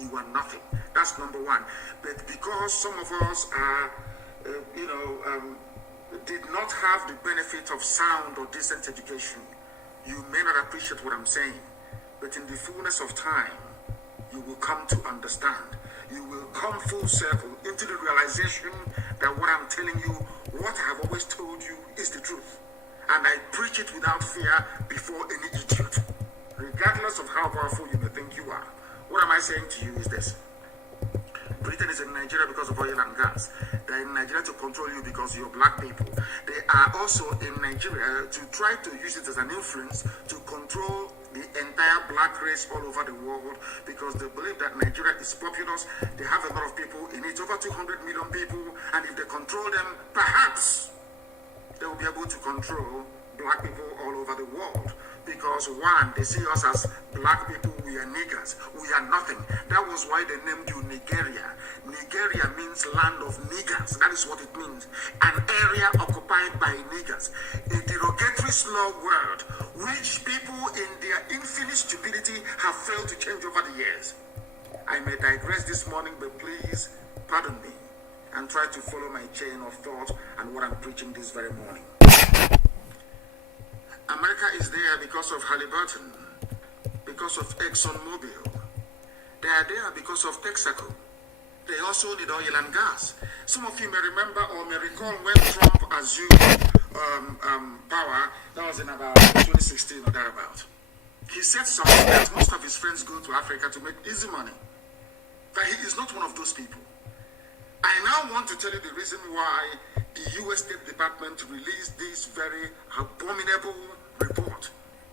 you are nothing. That's number one. But because some of us are, did not have the benefit of sound or decent education, you may not appreciate what I'm saying. But in the fullness of time, you will come to understand. You will come full circle into the realization that what I'm telling you, what I have always told you, is the truth. And I preach it without fear before any idiot, regardless of how powerful you may think you are. What am I saying to you is this. Britain is in Nigeria because of oil and gas. They're in Nigeria to control you because you're black people. They are also in Nigeria to try to use it as an influence to control the entire black race all over the world, because they believe that Nigeria is populous. They have a lot of people in it, over 200 million people, and if they control them, perhaps they will be able to control black people all over the world. Because one, they see us as black people, we are niggers, we are nothing. That was why they named you Nigeria. Nigeria means land of niggers. That is what it means. An area occupied by niggers. A derogatory slur word which people in their infinite stupidity have failed to change over the years. I may digress this morning, but please pardon me and try to follow my chain of thought and what I'm preaching this very morning. America is there because of Halliburton, because of ExxonMobil. They are there because of Texaco. They also need oil and gas. Some of you may remember or may recall when Trump assumed power. That was in about 2016 or thereabout. He said something that most of his friends go to Africa to make easy money. But he is not one of those people. I now want to tell you the reason why the U.S. State Department released this very abominable report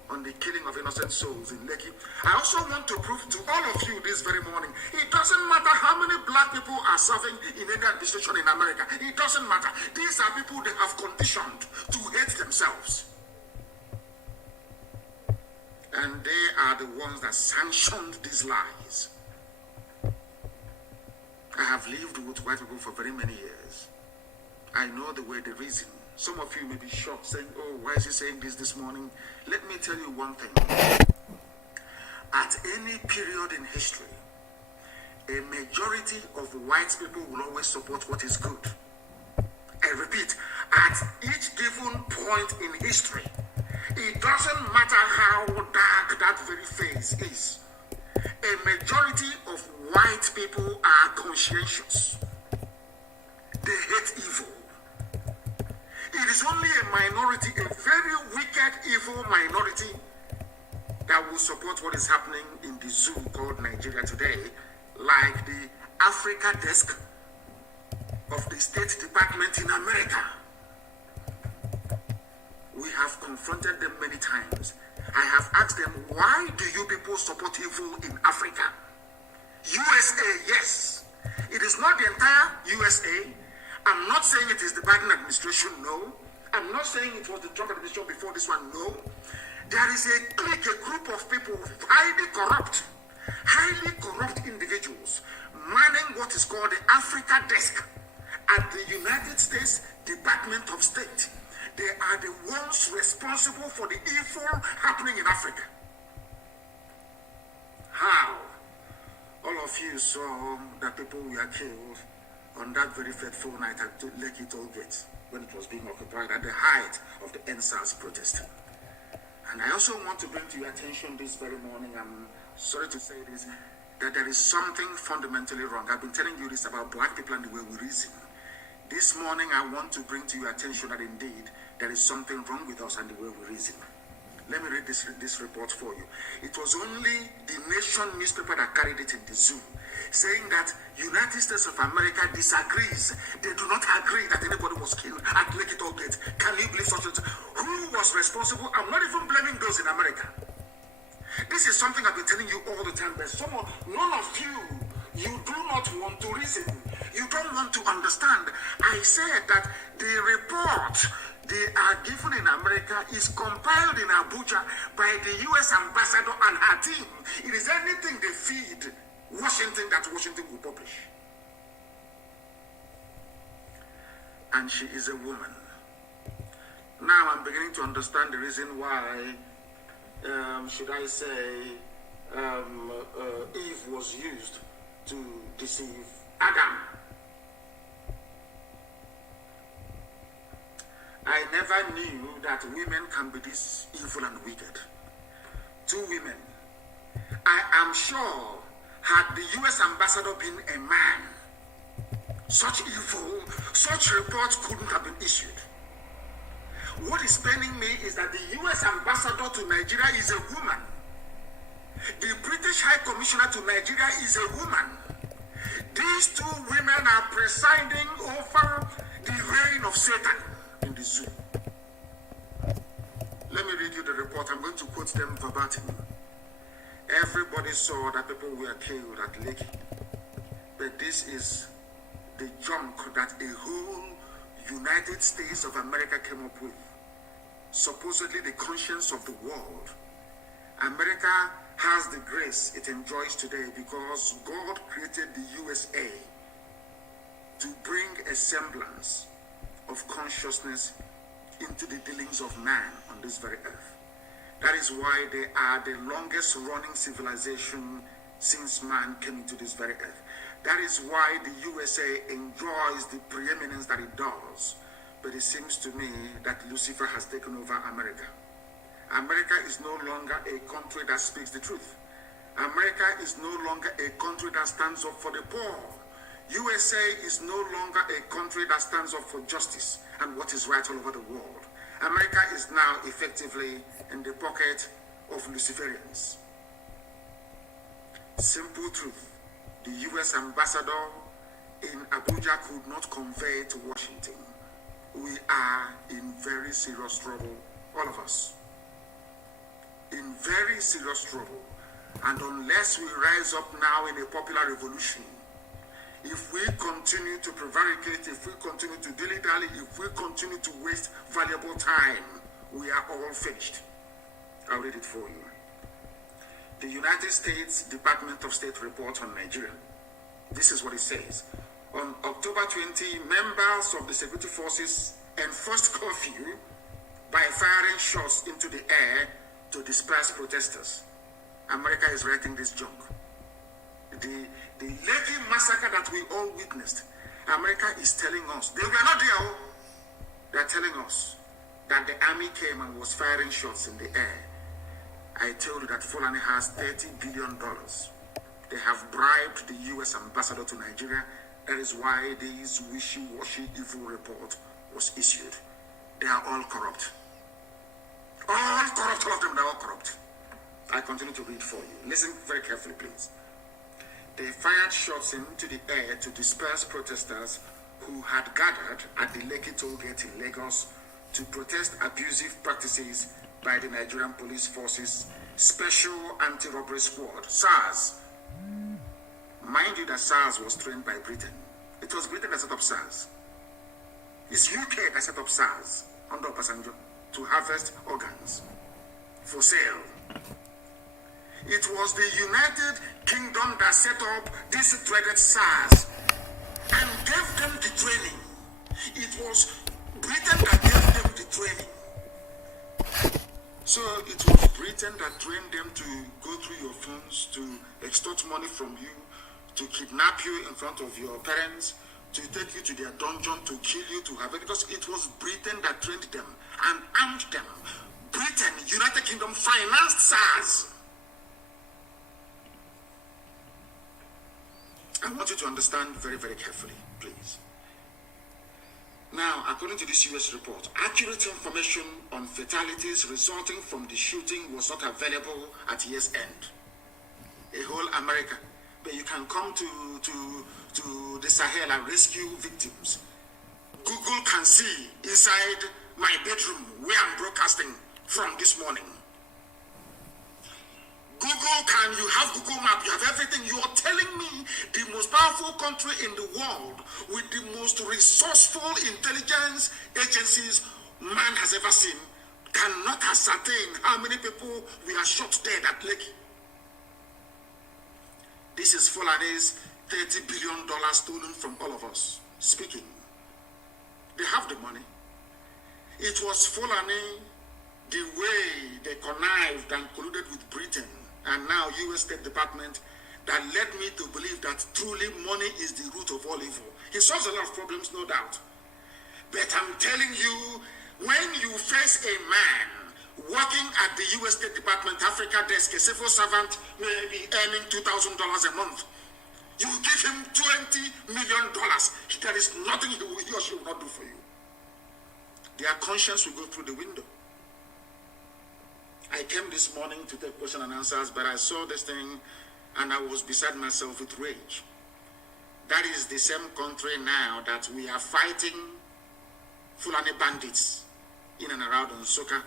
on the killing of innocent souls in Lekki. I also want to prove to all of you this very morning, it doesn't matter how many black people are serving in any administration in America. It doesn't matter. These are people they have conditioned to hate themselves. And they are the ones that sanctioned these lies. I have lived with white people for very many years. I know the way they reason. Some of you may be shocked, saying, oh, why is he saying this morning? Let me tell you one thing. At any period in history, a majority of white people will always support what is good. I repeat, at each given point in history, it doesn't matter how dark that very phase is. A majority of white people are conscientious. They hate evil. It is only a minority, a very wicked, evil minority, that will support what is happening in the zoo called Nigeria today, like the Africa desk of the State Department in America. We have confronted them many times. I have asked them, why do you people support evil in Africa? USA, yes. It is not the entire USA. I'm not saying it is the Biden administration, no. I'm not saying it was the Trump administration before this one, no. There is a clique, a group of people, highly corrupt individuals, manning what is called the Africa desk at the United States Department of State. They are the ones responsible for the evil happening in Africa. How? All of you saw that people were killed on that very fateful night at Lekki Toll Gate when it was being occupied at the height of the NSAS protest. And I also want to bring to your attention this very morning, I'm sorry to say this, that there is something fundamentally wrong. I've been telling you this about black people and the way we reason. This morning I want to bring to your attention that indeed there is something wrong with us and the way we reason. Let me read this report for you. It was only the Nation newspaper that carried it in the zoo, saying that United States of America disagrees. They do not agree that anybody was killed at Lekki Toll Gate. Can you believe such a thing? Who was responsible? I'm not even blaming those in America. This is something I've been telling you all the time, but none of you do not want to reason. You don't want to understand. I said that the report they are given in America is compiled in Abuja by the U.S. ambassador and her team. It is anything they feed Washington that Washington will publish. And she is a woman. Now I'm beginning to understand the reason why, should I say, Eve was used to deceive Adam. I never knew that women can be this evil and wicked. 2 women. I am sure, had the US ambassador been a man, such evil, such reports couldn't have been issued. What is paining me is that the US ambassador to Nigeria is a woman. The British High Commissioner to Nigeria is a woman. These 2 women are presiding over the reign of Satan in the zoo. Let me read you the report. I'm going to quote them verbatim. Everybody saw that people were killed at Lekki. But this is the junk that a whole United States of America came up with. Supposedly the conscience of the world. America has the grace it enjoys today because God created the USA to bring a semblance of consciousness into the dealings of man on this very earth. That is why they are the longest running civilization since man came into this very earth. That is why the USA enjoys the preeminence that it does. But it seems to me that Lucifer has taken over America. America is no longer a country that speaks the truth. America is no longer a country that stands up for the poor. USA is no longer a country that stands up for justice and what is right all over the world. America is now effectively in the pocket of Luciferians. Simple truth. The US ambassador in Abuja could not convey to Washington. We are in very serious trouble, all of us. In very serious trouble. And unless we rise up now in a popular revolution, if we continue to prevaricate, if we continue to dilly-dally, if we continue to waste valuable time, we are all finished. I'll read it for you. The United States Department of State report on Nigeria. This is what it says. On October 20, members of the security forces enforced curfew by firing shots into the air to disperse protesters. America is writing this junk. The Lekki massacre that we all witnessed, America is telling us, they were not there, they're telling us that the army came and was firing shots in the air. I told you that Fulani has $30 billion. They have bribed the US ambassador to Nigeria. That is why this wishy-washy evil report was issued. They are all corrupt. All corrupt, all of them, they're all corrupt. I continue to read for you. Listen very carefully, please. They fired shots into the air to disperse protesters who had gathered at the Lekki toll gate in Lagos to protest abusive practices by the Nigerian Police Forces Special Anti-Robbery Squad, SARS. Mind you that SARS was trained by Britain. It was Britain that set up SARS. It's UK that set up SARS under Obasanjo to harvest organs for sale. It was the United Kingdom that set up this dreaded SARS and gave them the training. It was Britain that gave them the training. So it was Britain that trained them to go through your phones, to extort money from you, to kidnap you in front of your parents, to take you to their dungeon, to kill you, to have it, because it was Britain that trained them and armed them. Britain, United Kingdom, financed SARS. I want you to understand very, very carefully, please. Now, according to this US report, accurate information on fatalities resulting from the shooting was not available at year's end. A whole America. But you can come to the Sahel and rescue victims. Google can see inside my bedroom where I'm broadcasting from this morning. You have Google Map, you have everything. You are telling me the most powerful country in the world with the most resourceful intelligence agencies man has ever seen cannot ascertain how many people we are shot dead at Lekki. This is Fulani's $30 billion stolen from all of us. Speaking. They have the money. It was Fulani, the way they connived and colluded with Britain, and now U.S. State Department, that led me to believe that truly money is the root of all evil. He solves a lot of problems, no doubt. But I'm telling you, when you face a man working at the U.S. State Department Africa desk, a civil servant may be earning $2,000 a month, you give him $20 million. There is nothing he or she will not do for you. Their conscience will go through the window. I came this morning to take question and answers, but I saw this thing and I was beside myself with rage. That is the same country now that we are fighting Fulani bandits in and around Nsukka.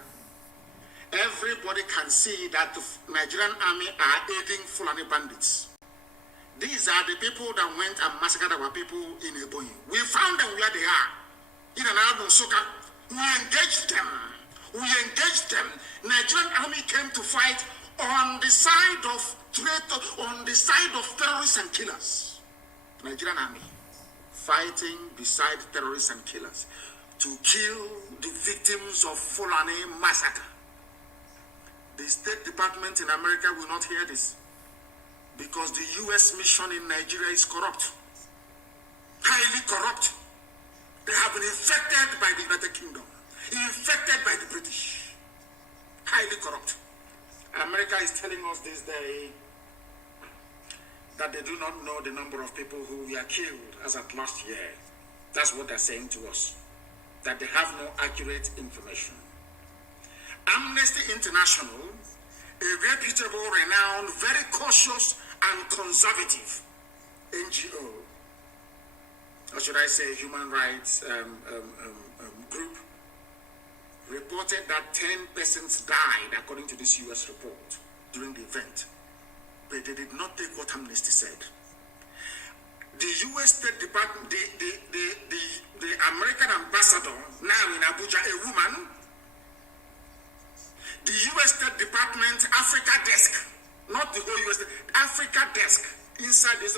Everybody can see that the Nigerian army are aiding Fulani bandits. These are the people that went and massacred our people in Ebonyi. We found them where they are, in and around Nsukka. We engaged them. Nigerian army came to fight on the side of terrorists and killers. Nigerian army fighting beside terrorists and killers to kill the victims of Fulani massacre. The State Department in America will not hear this because the U.S. mission in Nigeria is corrupt, highly corrupt. They have been infected by the United Kingdom, infected by the British, highly corrupt. America is telling us this day that they do not know the number of people who were killed as at last year. That's what they're saying to us, that they have no accurate information. Amnesty International, a reputable, renowned, very cautious and conservative NGO, or should I say human rights group, reported that 10 persons died according to this US report during the event. But they did not take what Amnesty said. The US State Department, the American ambassador now in Abuja, a woman, the US State Department Africa desk, not the whole US, Africa desk inside this,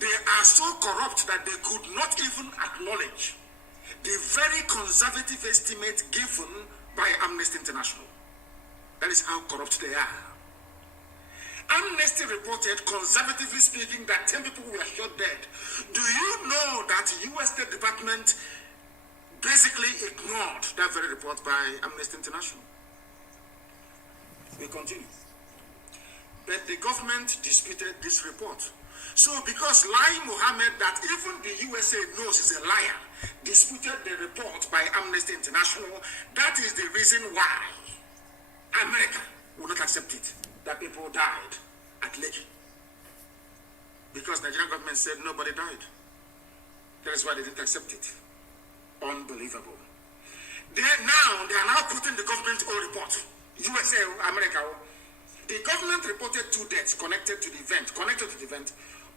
they are so corrupt that they could not even acknowledge the very conservative estimate given by Amnesty International. That is how corrupt they are. Amnesty reported, conservatively speaking, that 10 people were shot dead. Do you know that the US State Department basically ignored that very report by Amnesty International? We continue. But the government disputed this report. So because Lai Mohammed, that even the USA knows is a liar, disputed the report by Amnesty International, that is the reason why America will not accept it, that people died at Lekki. Because the Nigerian government said nobody died. That is why they didn't accept it. Unbelievable. They are now putting the government own report. USA, America. The government reported 2 deaths connected to the event.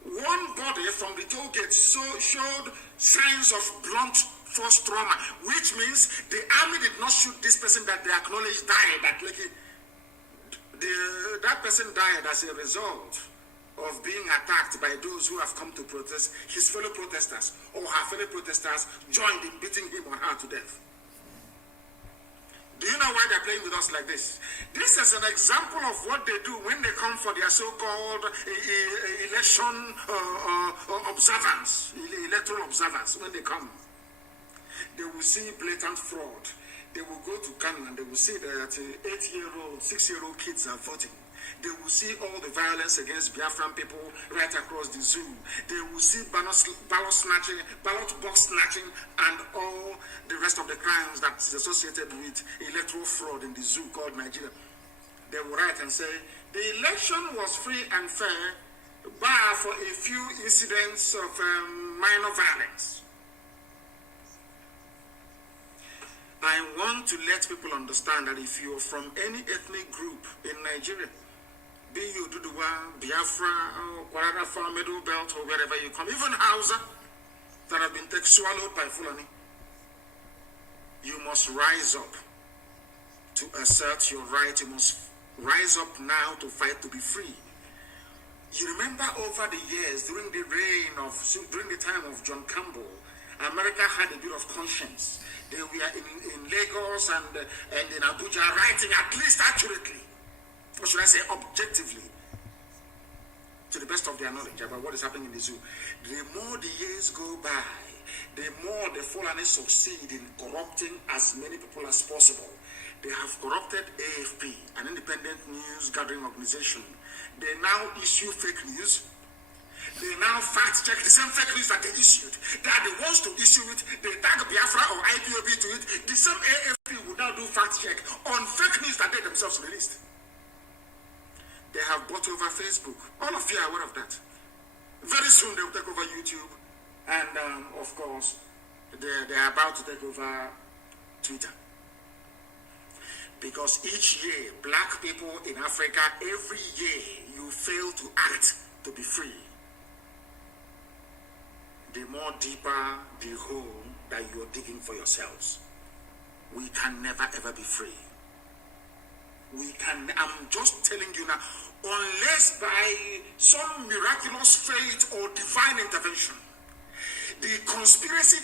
One body from the toll gate showed signs of blunt force trauma, which means the army did not shoot this person that they acknowledged died at Lekki. That person died as a result of being attacked by those who have come to protest. His fellow protesters or her fellow protesters joined in beating him or her to death. Do you know why they're playing with us like this? This is an example of what they do when they come for their so-called election observance, electoral observance. When they come, they will see blatant fraud. They will go to Kanu and they will see that 8-year-old, 6-year-old kids are voting. They will see all the violence against Biafran people right across the zoo. They will see ballot box snatching, and all the rest of the crimes that is associated with electoral fraud in the zoo called Nigeria. They will write and say, the election was free and fair, bar for a few incidents of minor violence. I want to let people understand that if you're from any ethnic group in Nigeria, be you Duduwa, Biafra, or Kwarafa, Middle Belt, or wherever you come, even Hausa, that have been swallowed by Fulani, you must rise up to assert your right. You must rise up now to fight to be free. You remember over the years, during the time of John Campbell, America had a bit of conscience. They were in Lagos and in Abuja writing at least accurately, or should I say objectively, to the best of their knowledge about what is happening in the zoo. The more the years go by, the more the Fulani succeed in corrupting as many people as possible. They have corrupted AFP, an independent news gathering organization. They now issue fake news. They now fact check the same fake news that they issued. They are the ones to issue it. They tag Biafra or IPOB to it. The same AFP would now do fact check on fake news that they themselves released. They have bought over Facebook. All of you are aware of that. Very soon they will take over YouTube. And of course, they are about to take over Twitter. Because each year, black people in Africa, every year, you fail to act to be free. The more deeper the hole that you are digging for yourselves, we can never ever be free. I'm just telling you now, unless by some miraculous fate or divine intervention, the conspiracy,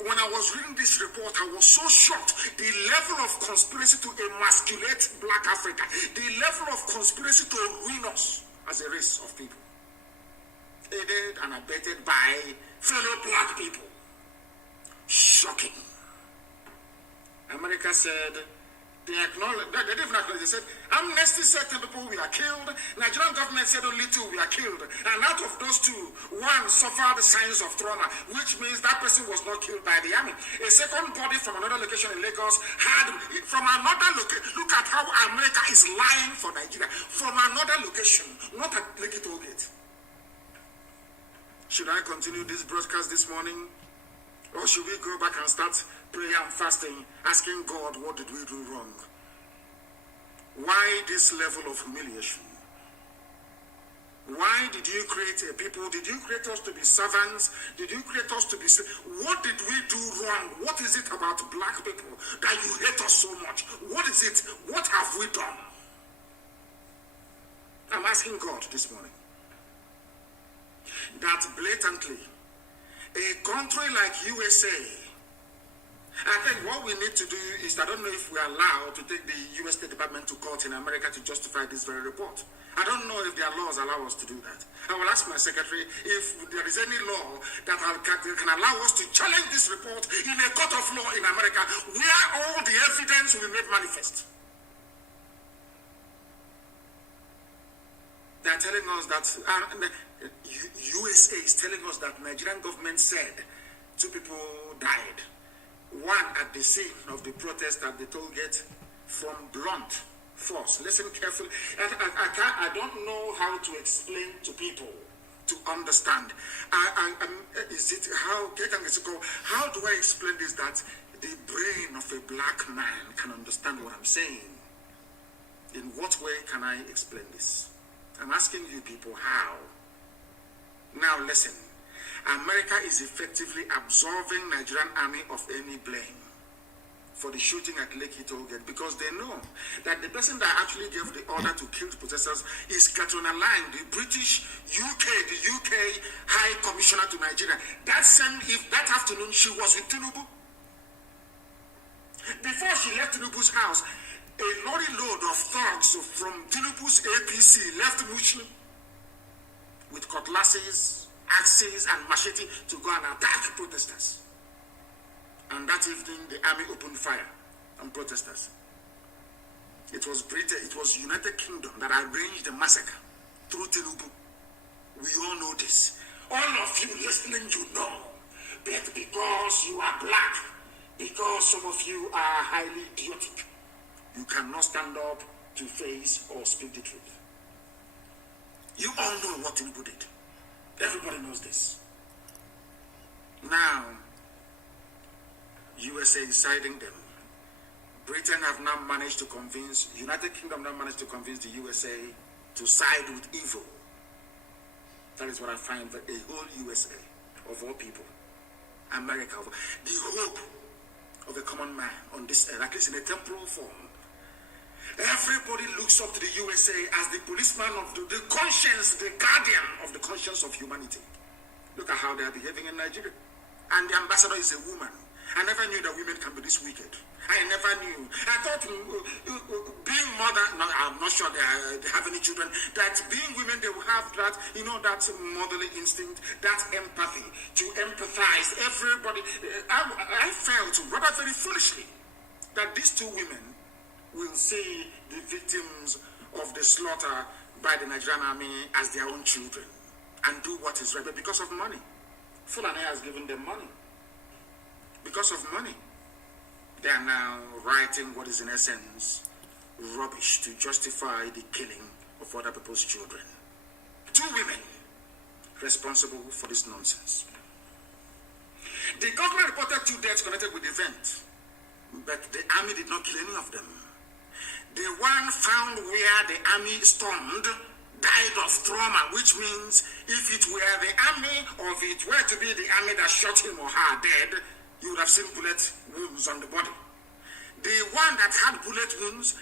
when I was reading this report, I was so shocked. The level of conspiracy to emasculate black Africa, the level of conspiracy to ruin us as a race of people, aided and abetted by fellow black people. Shocking. America said, they didn't even acknowledge, they said, Amnesty said 10 people were killed, Nigerian government said only 2 were killed, and out of those 2, 1 suffered the signs of trauma, which means that person was not killed by the army. A second body from another location in Lagos had, from another location, look at how America is lying for Nigeria, from another location, not at Lekki Toll Gate. Should I continue this broadcast this morning? Or should we go back and start prayer and fasting, asking God, what did we do wrong? Why this level of humiliation? Why did you create a people? Did you create us to be servants? Did you create us to be... What did we do wrong? What is it about black people that you hate us so much? What is it? What have we done? I'm asking God this morning that blatantly, a country like USA, I think what we need to do is, I don't know if we are allowed to take the US State Department to court in America to justify this very report. I don't know if their laws allow us to do that. I will ask my secretary if there is any law that can allow us to challenge this report in a court of law in America where all the evidence will be made manifest. They are telling us that USA is telling us that Nigerian government said 2 people died. 1 at the scene of the protest at the toll gate from blunt force. Listen carefully. I don't know how to explain to people to understand. How do I explain this that the brain of a black man can understand what I'm saying? In what way can I explain this? I'm asking you people how. Now listen. America is effectively absolving Nigerian army of any blame for the shooting at Lekki Toll Gate because they know that the person that actually gave the order to kill the protesters is Katrina Lang, the British the UK High Commissioner to Nigeria. That afternoon she was with Tinubu. Before she left Tinubu's house, a lorry load of thugs from Tinubu's APC left Muslim with cutlasses, axes and machete to go and attack protesters. And that evening, the army opened fire on protesters. It was Britain, it was United Kingdom that arranged the massacre through Tinubu. We all know this. All of you listening, you know. But because you are black, because some of you are highly idiotic, you cannot stand up to face or speak the truth. You all know what Tinubu did. Everybody knows this. Now, USA is siding them. Britain have now managed to convince, United Kingdom now managed to convince the USA to side with evil. That is what I find, that a whole USA, of all people, America, the hope of the common man on this earth, at least in a temporal form. Everybody looks up to the USA as the policeman of the conscience, the guardian of the conscience of humanity. Look at how they are behaving in Nigeria. And the ambassador is a woman. I never knew that women can be this wicked. I never knew. I thought being mother, no, I'm not sure they have any children, that being women, they will have that, that motherly instinct, that empathy, to empathize everybody. I felt rather very foolishly that these two women will see the victims of the slaughter by the Nigerian army as their own children and do what is right. But because of money, Fulani has given them money. Because of money, they are now writing what is in essence rubbish to justify the killing of other people's children. Two women responsible for this nonsense. The government reported 2 deaths connected with the event, but the army did not kill any of them. The one found where the army stormed died of trauma, which means if it were the army or if it were to be the army that shot him or her dead, you would have seen bullet wounds on the body. The one that had bullet wounds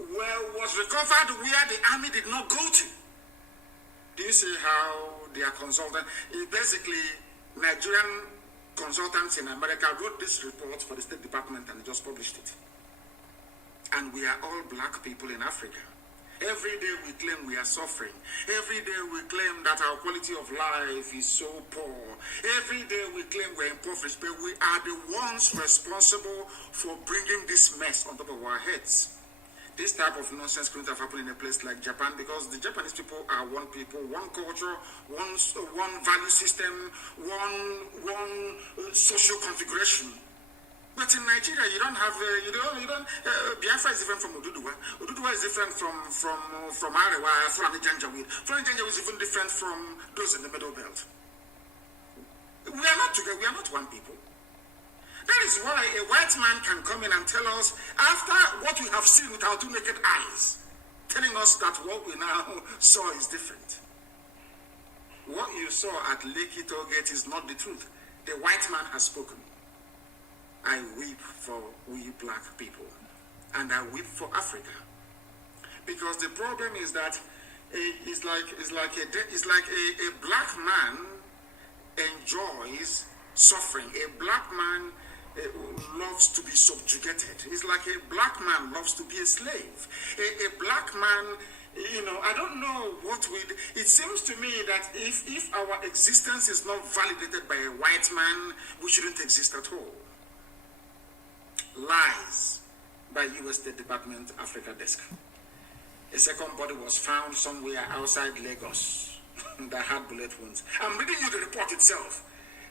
was recovered where the army did not go to. Do you see how their consultant, basically Nigerian consultants in America wrote this report for the State Department and just published it. And we are all black people in Africa. Every day we claim we are suffering. Every day we claim that our quality of life is so poor. Every day we claim we're impoverished, but we are the ones responsible for bringing this mess on top of our heads. This type of nonsense couldn't have happened in a place like Japan, because the Japanese people are one people, one culture, one value system, one social configuration. But in Nigeria, you don't have, Biafra is different from Oduduwa. Oduduwa is different from Arewa, Fulani Janjaweed. Fulani Janjaweed is even different from those in the Middle Belt. We are not together, we are not one people. That is why a white man can come in and tell us, after what we have seen with our 2 naked eyes, telling us that what we now saw is different. What you saw at Lekki Tollgate is not the truth. The white man has spoken. I weep for we black people, and I weep for Africa, because the problem is that it's like a black man enjoys suffering. A black man loves to be subjugated. It's like a black man loves to be a slave. A black man, I don't know what it seems to me that if our existence is not validated by a white man, we shouldn't exist at all. Lies by U.S. State Department Africa Desk. A second body was found somewhere outside Lagos that had bullet wounds. I'm reading you the report itself.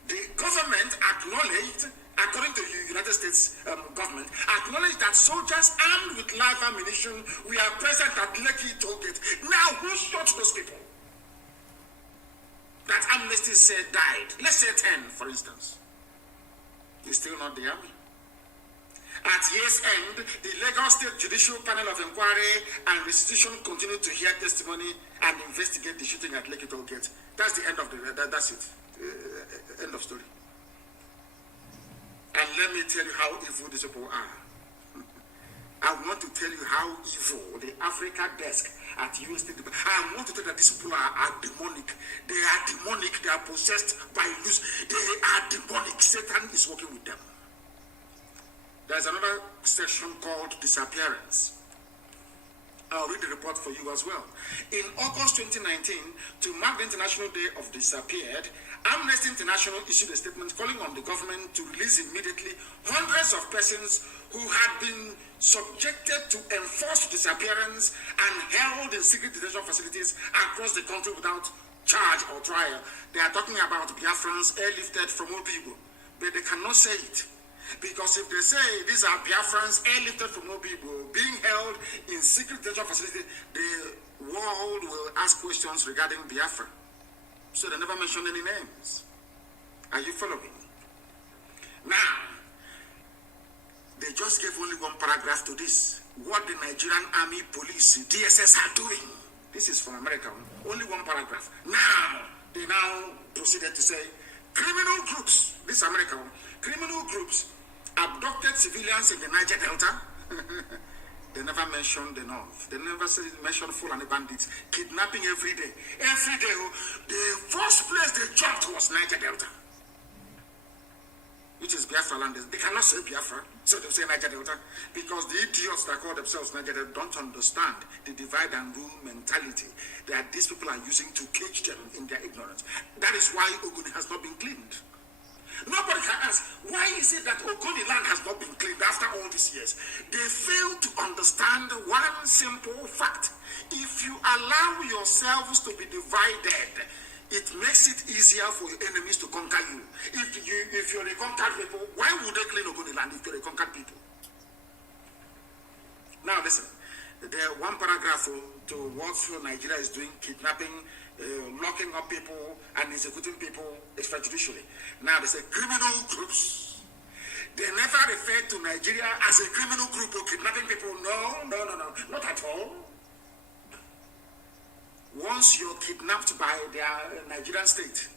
The government acknowledged, according to the United States government, acknowledged that soldiers armed with live ammunition were present at Lekki Tollgate. Now, who shot those people that Amnesty said died? Let's say 10, for instance. It's still not the army. At year's end, the Lagos State Judicial Panel of Inquiry and Restitution continued to hear testimony and investigate the shooting at Lekki Tollgate. That's the end of that's it. End of story. And let me tell you how evil these people are. I want to tell you how evil the Africa desk at US State Department. I want to tell you that these people are demonic. They are demonic. They are possessed by loose. They are demonic. Satan is working with them. There's another section called disappearance. I'll read the report for you as well. In August 2019, to mark the International Day of Disappeared, Amnesty International issued a statement calling on the government to release immediately hundreds of persons who had been subjected to enforced disappearance and held in secret detention facilities across the country without charge or trial. They are talking about Biafrans airlifted from OBI-IGBO, but they cannot say it. Because if they say these are Biafrans airlifted from OBI-IGBO being held in secret detention facility, the world will ask questions regarding Biafra. So they never mention any names. Are you following? Now, they just gave only one paragraph to this. What the Nigerian Army, Police, DSS are doing. This is from America. Only one paragraph. Now, they proceeded to say, criminal groups, this America, criminal groups abducted civilians in the Niger Delta. They never mentioned the North. They never mentioned Fulani bandits. Kidnapping every day. Every day, the first place they jumped was Niger Delta, which is Biafra land. They cannot say Biafra, so they say Niger Delta, because the idiots that call themselves Niger Delta don't understand the divide and rule mentality that these people are using to cage them in their ignorance. That is why Ogoni has not been cleaned. Nobody can ask, why is it that Ogoni land has not been cleaned after all these years? They fail to understand one simple fact. If you allow yourselves to be divided, it makes it easier for your enemies to conquer you. If you're a conquered people, why would they clean Ogoni land if you're a conquered people? Now listen, there one paragraph to what Nigeria is doing, kidnapping, locking up people and executing people extrajudicially. Now they say criminal groups. They never refer to Nigeria as a criminal group or kidnapping people. No, not at all. Once you're kidnapped by their Nigerian state,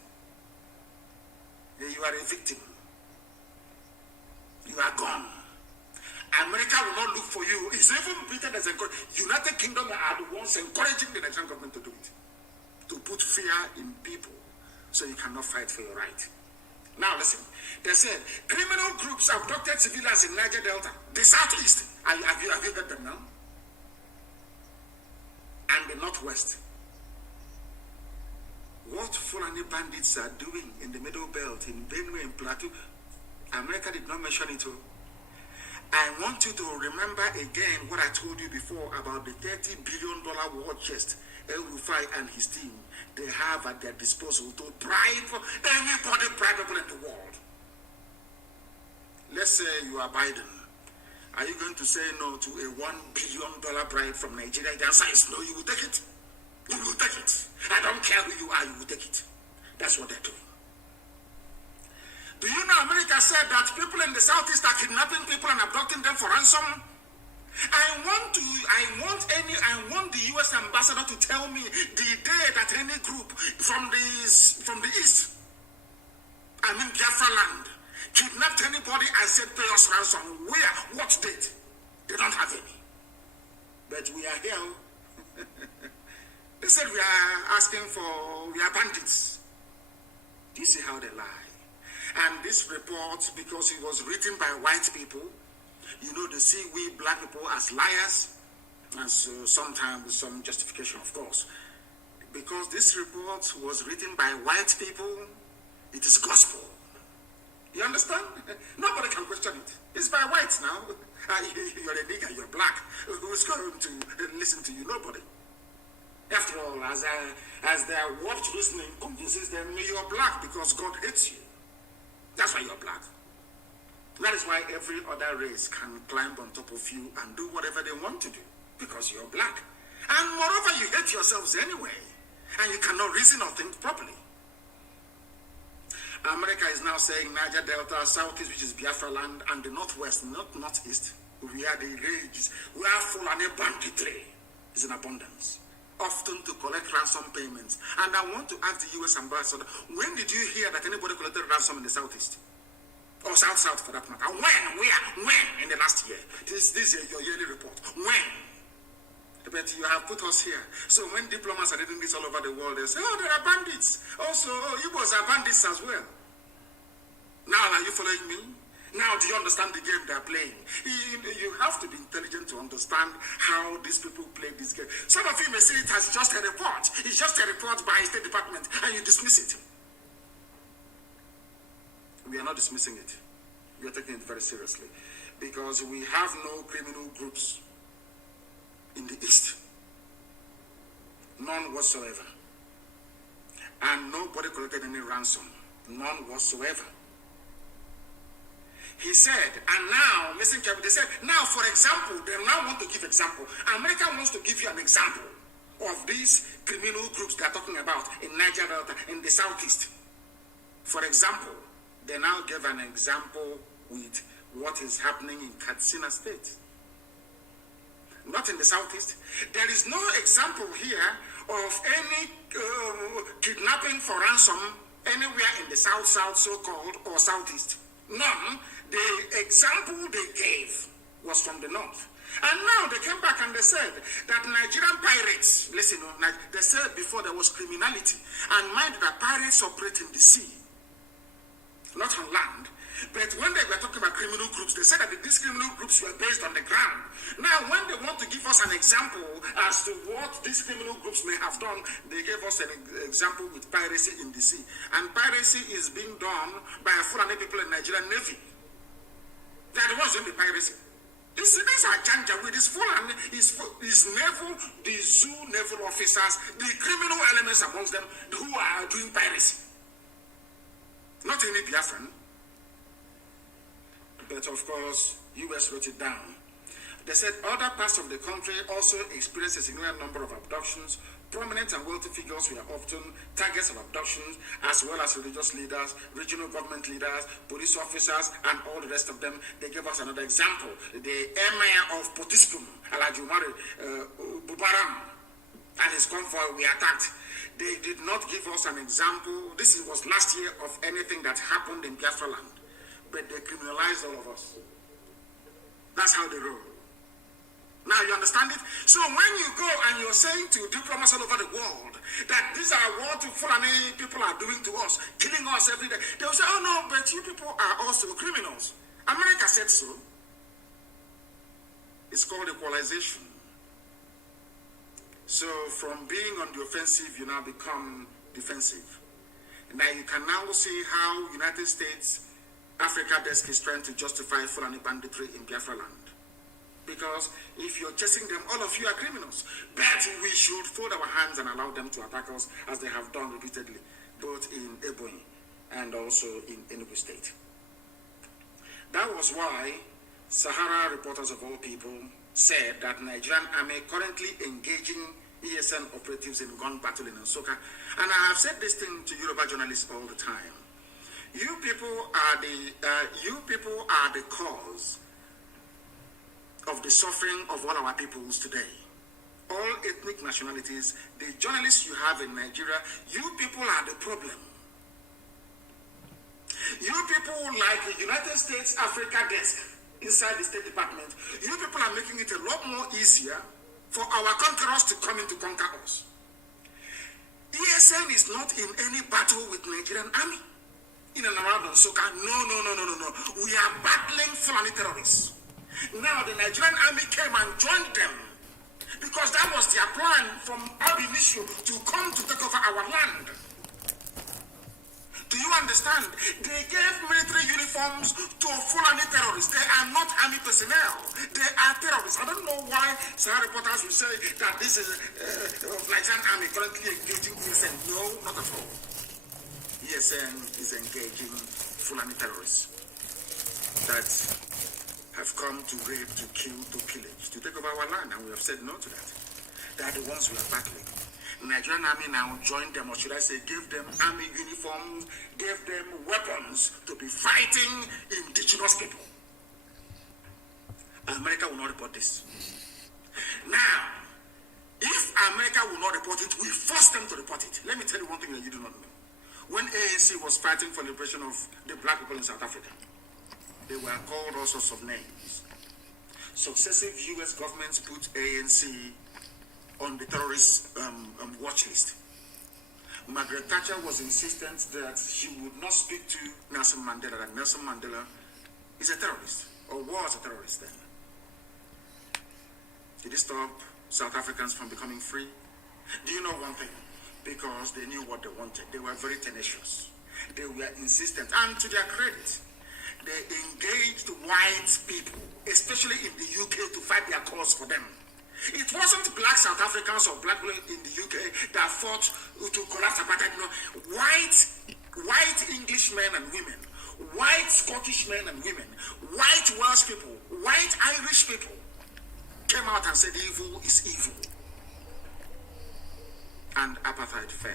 you are a victim. You are gone. America will not look for you. It's even Britain as United Kingdom are the ones encouraging the Nigerian government to do it. To put fear in people so you cannot fight for your right. Now listen, they said criminal groups abducted civilians in Niger Delta, the southeast. Have you heard them now? And the northwest. What Fulani bandits are doing in the Middle Belt, in Benue and Plateau, America did not mention it all. I want you to remember again what I told you before about the $30 billion war chest El-Rufai and his team they have at their disposal to bribe anybody bribable in the world. Let's say you are Biden. Are you going to say no to a $1 billion bribe from Nigeria? The answer is no, you will take it. You will take it. I don't care who you are, you will take it. That's what they're doing. Do you know America said that people in the southeast are kidnapping people and abducting them for ransom? I want the US ambassador to tell me the day that any group from the east, I mean Biafra land, kidnapped anybody and said pay us ransom. Where? What date? They don't have any. But we are here. They said we are bandits. Do you see how they lie? And this report, because it was written by white people, you know, they see we black people as liars, and so sometimes with some justification, of course. Because this report was written by white people, it is gospel. You understand? Nobody can question it. It's by whites now. You're a nigger, you're black. Who's going to listen to you? Nobody. After all, as their warped reasoning convinces them, you're black because God hates you. That's why you're black. That is why every other race can climb on top of you and do whatever they want to do, because you're black. And moreover, you hate yourselves anyway, and you cannot reason or think properly. America is now saying Niger Delta, Southeast, which is Biafra land, and the Northwest, not Northeast, we are the rages, we are full and a banditry is in abundance, often to collect ransom payments. And I want to ask the US ambassador, when did you hear that anybody collected ransom in the Southeast? Or South for that matter. When in the last year? This is your yearly report. When? But you have put us here. So when diplomats are reading this all over the world, they say, oh, there are bandits. Also, Igbos are bandits as well. Now, are you following me? Now, do you understand the game they're playing? You have to be intelligent to understand how these people play this game. Some of you may see it as just a report. It's just a report by a State Department, and you dismiss it. We are not dismissing it. We are taking it very seriously, because we have no criminal groups in the East. None whatsoever. And nobody collected any ransom. None whatsoever. He said, and now, listen carefully, they said, now for example, they now want to give example. America wants to give you an example of these criminal groups they are talking about in Niger Delta, in the Southeast. For example, they now give an example with what is happening in Katsina State. Not in the Southeast. There is no example here of any kidnapping for ransom anywhere in the South, so-called, or Southeast. None. The example they gave was from the North. And now they came back and they said that Nigerian pirates, listen, they said before there was criminality, and mind that pirates operate in the sea, not on land. But when they were talking about criminal groups, they said that these criminal groups were based on the ground. Now, when they want to give us an example as to what these criminal groups may have done, they gave us an example with piracy in the sea. And piracy is being done by Fulani people in Nigerian Navy. They are the ones doing the piracy. These are Janjaweed, this Fulani, his naval, the zoo naval officers, the criminal elements amongst them who are doing piracy. Not any Biafran. But of course, US wrote it down. They said other parts of the country also experienced a significant number of abductions. Prominent and wealthy figures were often targets of abductions, as well as religious leaders, regional government leaders, police officers, and all the rest of them. They gave us another example. The Emir of Potiskum, Alhaji Umar Bubaram, and his convoy were attacked. They did not give us an example. This was last year of anything that happened in Biafra land. But they criminalized all of us. That's how they roll. Now you understand it? So when you go and you're saying to diplomats all over the world that these are what Fulani people are doing to us, killing us every day, they'll say, oh no, but you people are also criminals. America said so. It's called equalization. So from being on the offensive, you now become defensive. Now you can now see how United States Africa desk is trying to justify Fulani banditry in Biafra land. Because if you're chasing them, all of you are criminals. But we should fold our hands and allow them to attack us as they have done repeatedly, both in Ebonyi and also in Enugu State. That was why Sahara reporters of all people said that Nigerian army currently engaging ESN operatives in gun battle in Nsukka. And I have said this thing to Yoruba journalists all the time. You people are the cause of the suffering of all our peoples today. All ethnic nationalities, the journalists you have in Nigeria, you people are the problem. You people like the United States Africa desk inside the State Department, you people are making it a lot more easier for our conquerors to come in to conquer us. ESN is not in any battle with Nigerian army. In and around Nsukka, no. We are battling Fulani terrorists. Now the Nigerian army came and joined them because that was their plan from ab initio to come to take over our land. Do you understand? They gave military uniforms to Fulani terrorists. They are not army personnel. They are terrorists. I don't know why some reporters will say that this is Nigerian army currently engaging ESN. No, not at all. ESN is engaging Fulani terrorists that have come to rape, to kill, to pillage, to take over our land, and we have said no to that. They are the ones we are battling. The Nigerian army now joined them, or should I say, gave them army uniforms, gave them weapons to be fighting indigenous people. America will not report this. Now, if America will not report it, we force them to report it. Let me tell you one thing that you do not know. When ANC was fighting for the liberation of the black people in South Africa, they were called all sorts of names. Successive US governments put ANC on the terrorist watch list. Margaret Thatcher was insistent that she would not speak to Nelson Mandela, that Nelson Mandela is a terrorist, or was a terrorist then. Did it stop South Africans from becoming free? Do you know one thing? Because they knew what they wanted. They were very tenacious. They were insistent. And to their credit, they engaged white people, especially in the UK, to fight their cause for them. It wasn't black South Africans or black people in the UK that fought to collapse apartheid. No, white Englishmen and women, white Scottish men and women, white Welsh people, white Irish people came out and said evil is evil. And apartheid fell.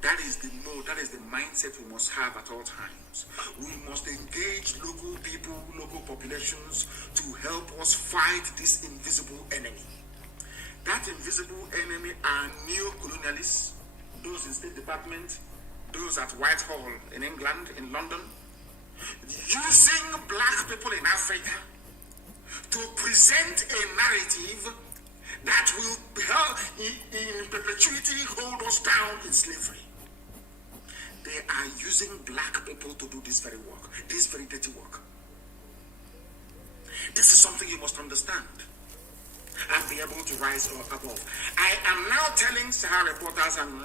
That is the mode, that is the mindset we must have at all times. We must engage local people, local populations to help us fight this invisible enemy. That invisible enemy are neo-colonialists, those in State Department, those at Whitehall in England, in London, using black people in Africa to present a narrative that will help in perpetuity hold us down in slavery. They are using black people to do this very work, this very dirty work. This is something you must understand and be able to rise above. I am now telling Sahara reporters and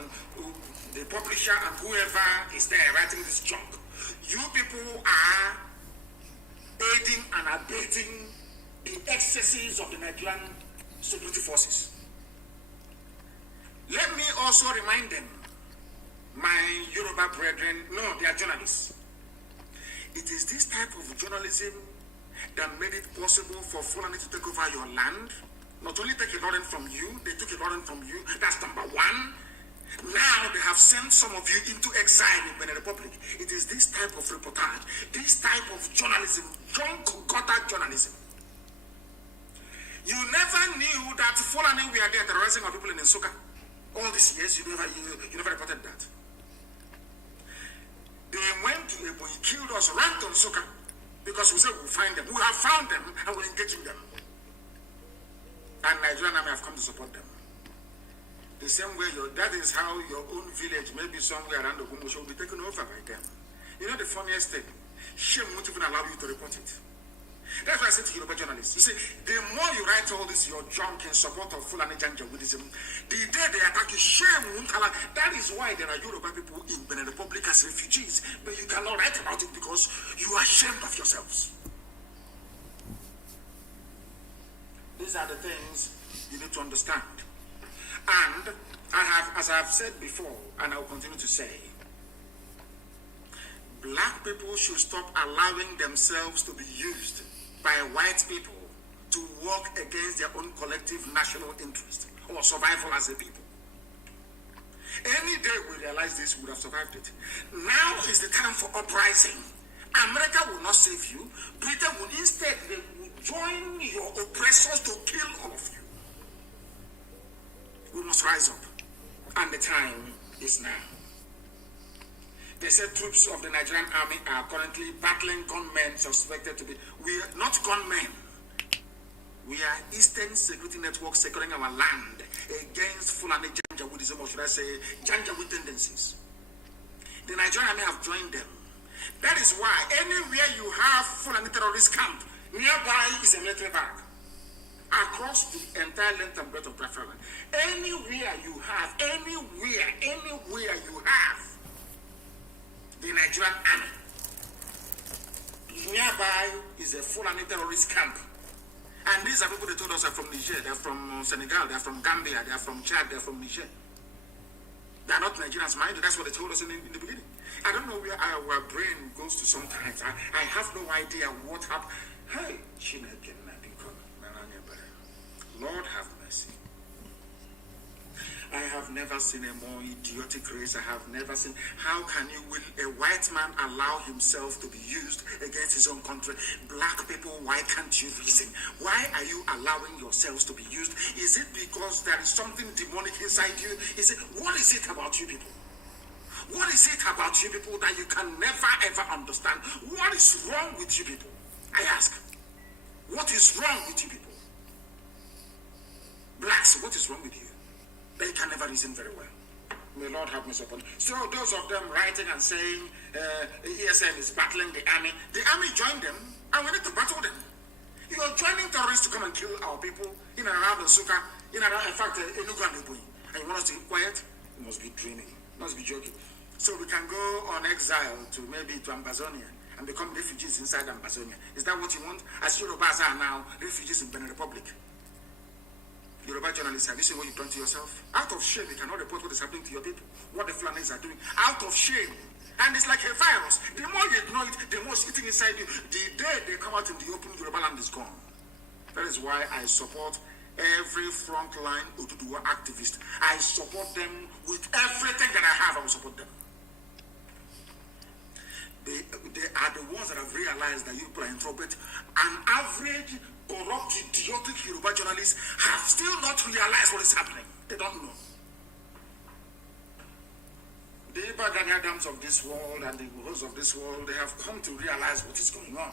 the publisher and whoever is there writing this junk, you people are aiding and abetting the excesses of the Nigerian security forces. Let me also remind them, my Yoruba brethren, no, they are journalists. It is this type of journalism that made it possible for Fulani to take over your land. Not only take Ilorin from you, they took Ilorin from you. That's number one. Now they have sent some of you into exile in Benin Republic. It is this type of reportage, this type of journalism, junk gutter journalism. You never knew that Fulani were there terrorizing our people in Nsukka. All these years, you never reported that. They went to Ebonyi, killed us, ran to Nsukka, because we said we'll find them. We have found them and we're engaging them. And Nigerian army have come to support them. The same way, that is how your own village, maybe somewhere around the Gumosho, will be taken over by them. You know the funniest thing? Shame won't even allow you to report it. That's why I said to Yoruba journalists, you see, the more you write all this, your junk in support of Fulani Janjaweedism, the day they attack you, shame won't allow. That is why there are Yoruba people in Benin Republic as refugees, but you cannot write about it because you are ashamed of yourselves. These are the things you need to understand. And as I have said before, and I will continue to say, black people should stop allowing themselves to be used by white people to work against their own collective national interest or survival as a people. Any day we realize this, we would have survived it. Now is the time for uprising. America will not save you. Britain will instead, they will join your oppressors to kill all of you. We must rise up. And the time is now. They said troops of the Nigerian army are currently battling gunmen suspected to be... We are not gunmen. We are Eastern Security Network securing our land against Fulani Janjaweedism, or should I say, Janjaweed tendencies. The Nigerian army have joined them. That is why anywhere you have Fulani terrorist camp, nearby is a military barrack. Across the entire length and breadth of Biafra land. Anywhere you have the Nigerian army, nearby is a Fulani terrorist camp. And these are people they told us are from Niger, they're from Senegal, they're from Gambia, they're from Chad, they're from Niger. They're not Nigerians, mind you, that's what they told us in the beginning. I don't know where our brain goes to sometimes. I have no idea what happened. Hey, Lord have mercy. I have never seen a more idiotic race. I have never seen. How can a white man allow himself to be used against his own country? Black people, why can't you reason? Why are you allowing yourselves to be used? Is it because there is something demonic inside you? What is it about you people? What is it about you people that you can never ever understand? What is wrong with you people? I ask. What is wrong with you people? Blacks, what is wrong with you? They can never reason very well. May Lord have mercy upon. So those of them writing and saying ESN is battling the army joined them and we need to battle them. You are joining terrorists to come and kill our people in and around Nsukka, in fact, Enugu and Ebonyi. And you want us to keep quiet? You must be dreaming. You must be joking. So we can go on exile to maybe to Ambazonia and become refugees inside Ambazonia. Is that what you want? As Yorubas are now refugees in Benin Republic. Yoruba journalists, have you seen what you've done to yourself? Out of shame, you cannot report what is happening to your people, what the Fulanis are doing. Out of shame. And it's like a virus. The more you ignore it, the more it's eating inside you. The day they come out in the open, Yoruba land is gone. That is why I support every frontline Oduduwa activist. I support them with everything that I have. I will support them. They are the ones that have realized that you people are in trouble. An average, corrupt, idiotic Yoruba journalists have still not realized what is happening. They don't know. The Ibadan of this world and the Gurus of this world, they have come to realize what is going on.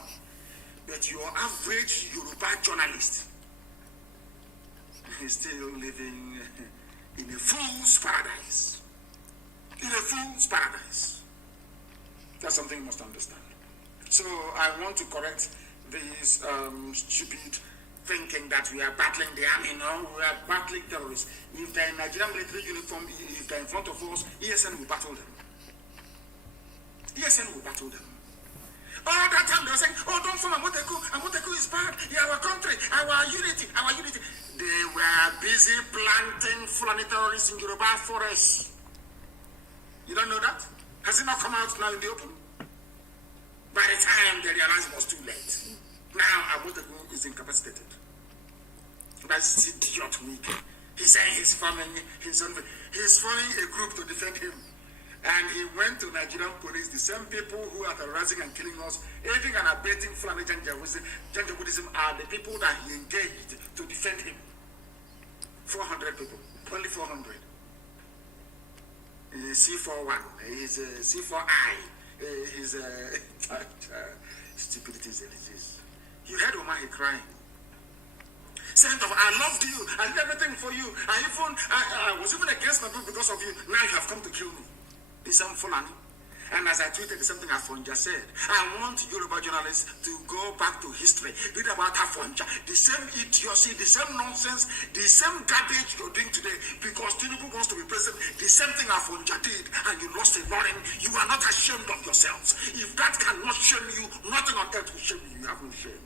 But your average Yoruba journalist is still living in a fool's paradise. In a fool's paradise. That's something you must understand. So I want to correct this stupid thinking that we are battling the army. No, we are battling terrorists. If they're in Nigerian military uniform, if they're in front of us, ESN will battle them. ESN will battle them. All that time they were saying, oh, don't form Amoteku. Amoteku is bad. Yeah, our country, our unity, our unity. They were busy planting Fulani terrorists in Yoruba forests. You don't know that? Has it not come out now in the open? By the time they realized it was too late. Now Amoteku is incapacitated. That's idiot weak. He's saying he's forming a group to defend him. And he went to Nigerian police, the same people who are terrorizing and killing us, aiding and abetting Fulani Janjaweedism are the people that he engaged to defend him. 400 people, only 400. C41, he's C4I, he's stupidity is. You heard Omahi crying. Saying, I loved you, I did everything for you, I was even against my people because of you, now you have come to kill me. The same Fulani. And as I tweeted, the same thing Afonja said. I want Yoruba journalists to go back to history, read about Afonja, the same idiocy, the same nonsense, the same garbage you're doing today because Tinubu wants to be president. The same thing Afonja did, and you lost a warning. You are not ashamed of yourselves. If that cannot shame you, nothing on earth will shame you. You have no shame.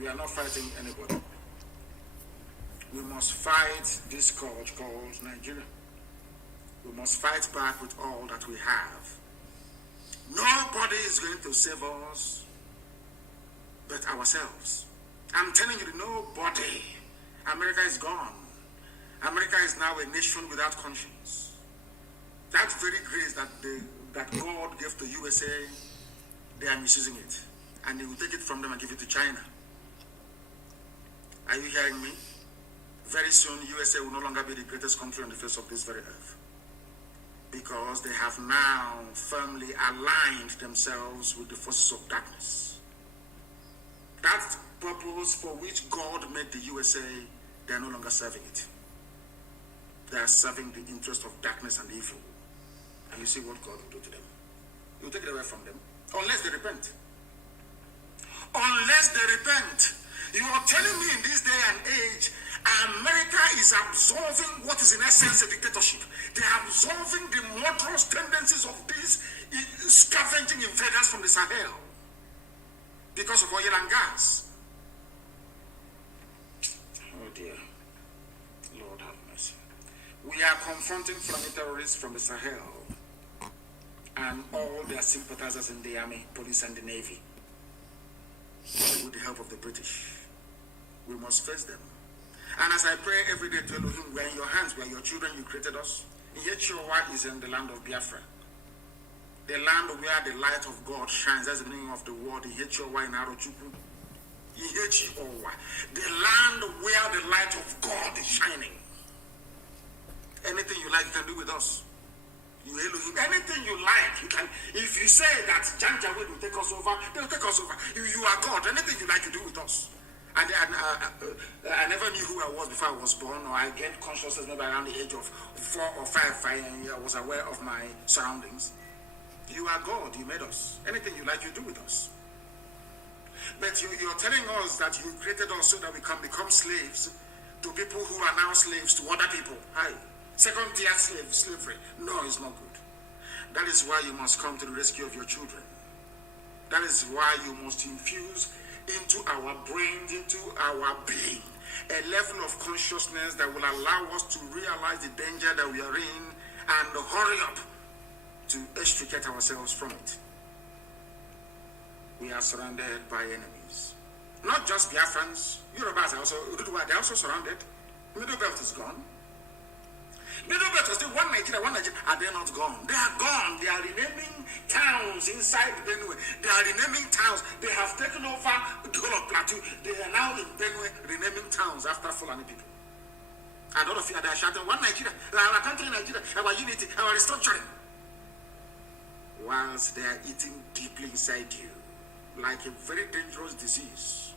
We are not fighting anybody. We must fight this scourge called Nigeria. We must fight back with all that we have. Nobody is going to save us but ourselves. I'm telling you, nobody. America is gone. America is now a nation without conscience. That very grace that God gave to USA, they are misusing it. And they will take it from them and give it to China. Are you hearing me? Very soon, USA will no longer be the greatest country on the face of this very earth. Because they have now firmly aligned themselves with the forces of darkness. That purpose for which God made the USA, they are no longer serving it. They are serving the interest of darkness and evil. And you see what God will do to them. He will take it away from them. Unless they repent. Unless they repent. You are telling me in this day and age, America is absorbing what is in essence a dictatorship. They are absorbing the murderous tendencies of these scavenging invaders from the Sahel because of oil and gas. Oh dear. Lord have mercy. We are confronting Fulani terrorists from the Sahel and all their sympathizers in the army, police and the navy with the help of the British. We must face them. And as I pray every day to Elohim, we're in your hands, we're your children, you created us. Ihechiwa is in the land of Biafra. The land where the light of God shines. That's the meaning of the word Ihechiwa in Arochukwu. Ihechiwa. The land where the light of God is shining. Anything you like, you can do with us. You Elohim, anything you like, you can. If you say that Janjaweed will take us over, they will take us over. You are God. Anything you like, you do with us. And I never knew who I was before I was born, or I gained consciousness maybe around the age of 4 or 5. I was aware of my surroundings. You are God. You made us. Anything you like, you do with us. But you're telling us that you created us so that we can become slaves to people who are now slaves to other people. Hi. Second-tier slavery. No, it's not good. That is why you must come to the rescue of your children. That is why you must infuse into our brains, into our being, a level of consciousness that will allow us to realize the danger that we are in and hurry up to extricate ourselves from it. We are surrounded by enemies. Not just Biafrans, Yorubas are also, they're also surrounded. Middle Belt is gone. Middle Belt was still one Nigeria. Are they not gone? They are gone. They are renaming towns inside Benue. They are renaming towns. They have taken over the whole of Plateau. They are now in Benue renaming towns after Fulani people. And all of you are shouting, one Nigeria, our country Nigeria, our unity, our restructuring. Whilst they are eating deeply inside you, like a very dangerous disease.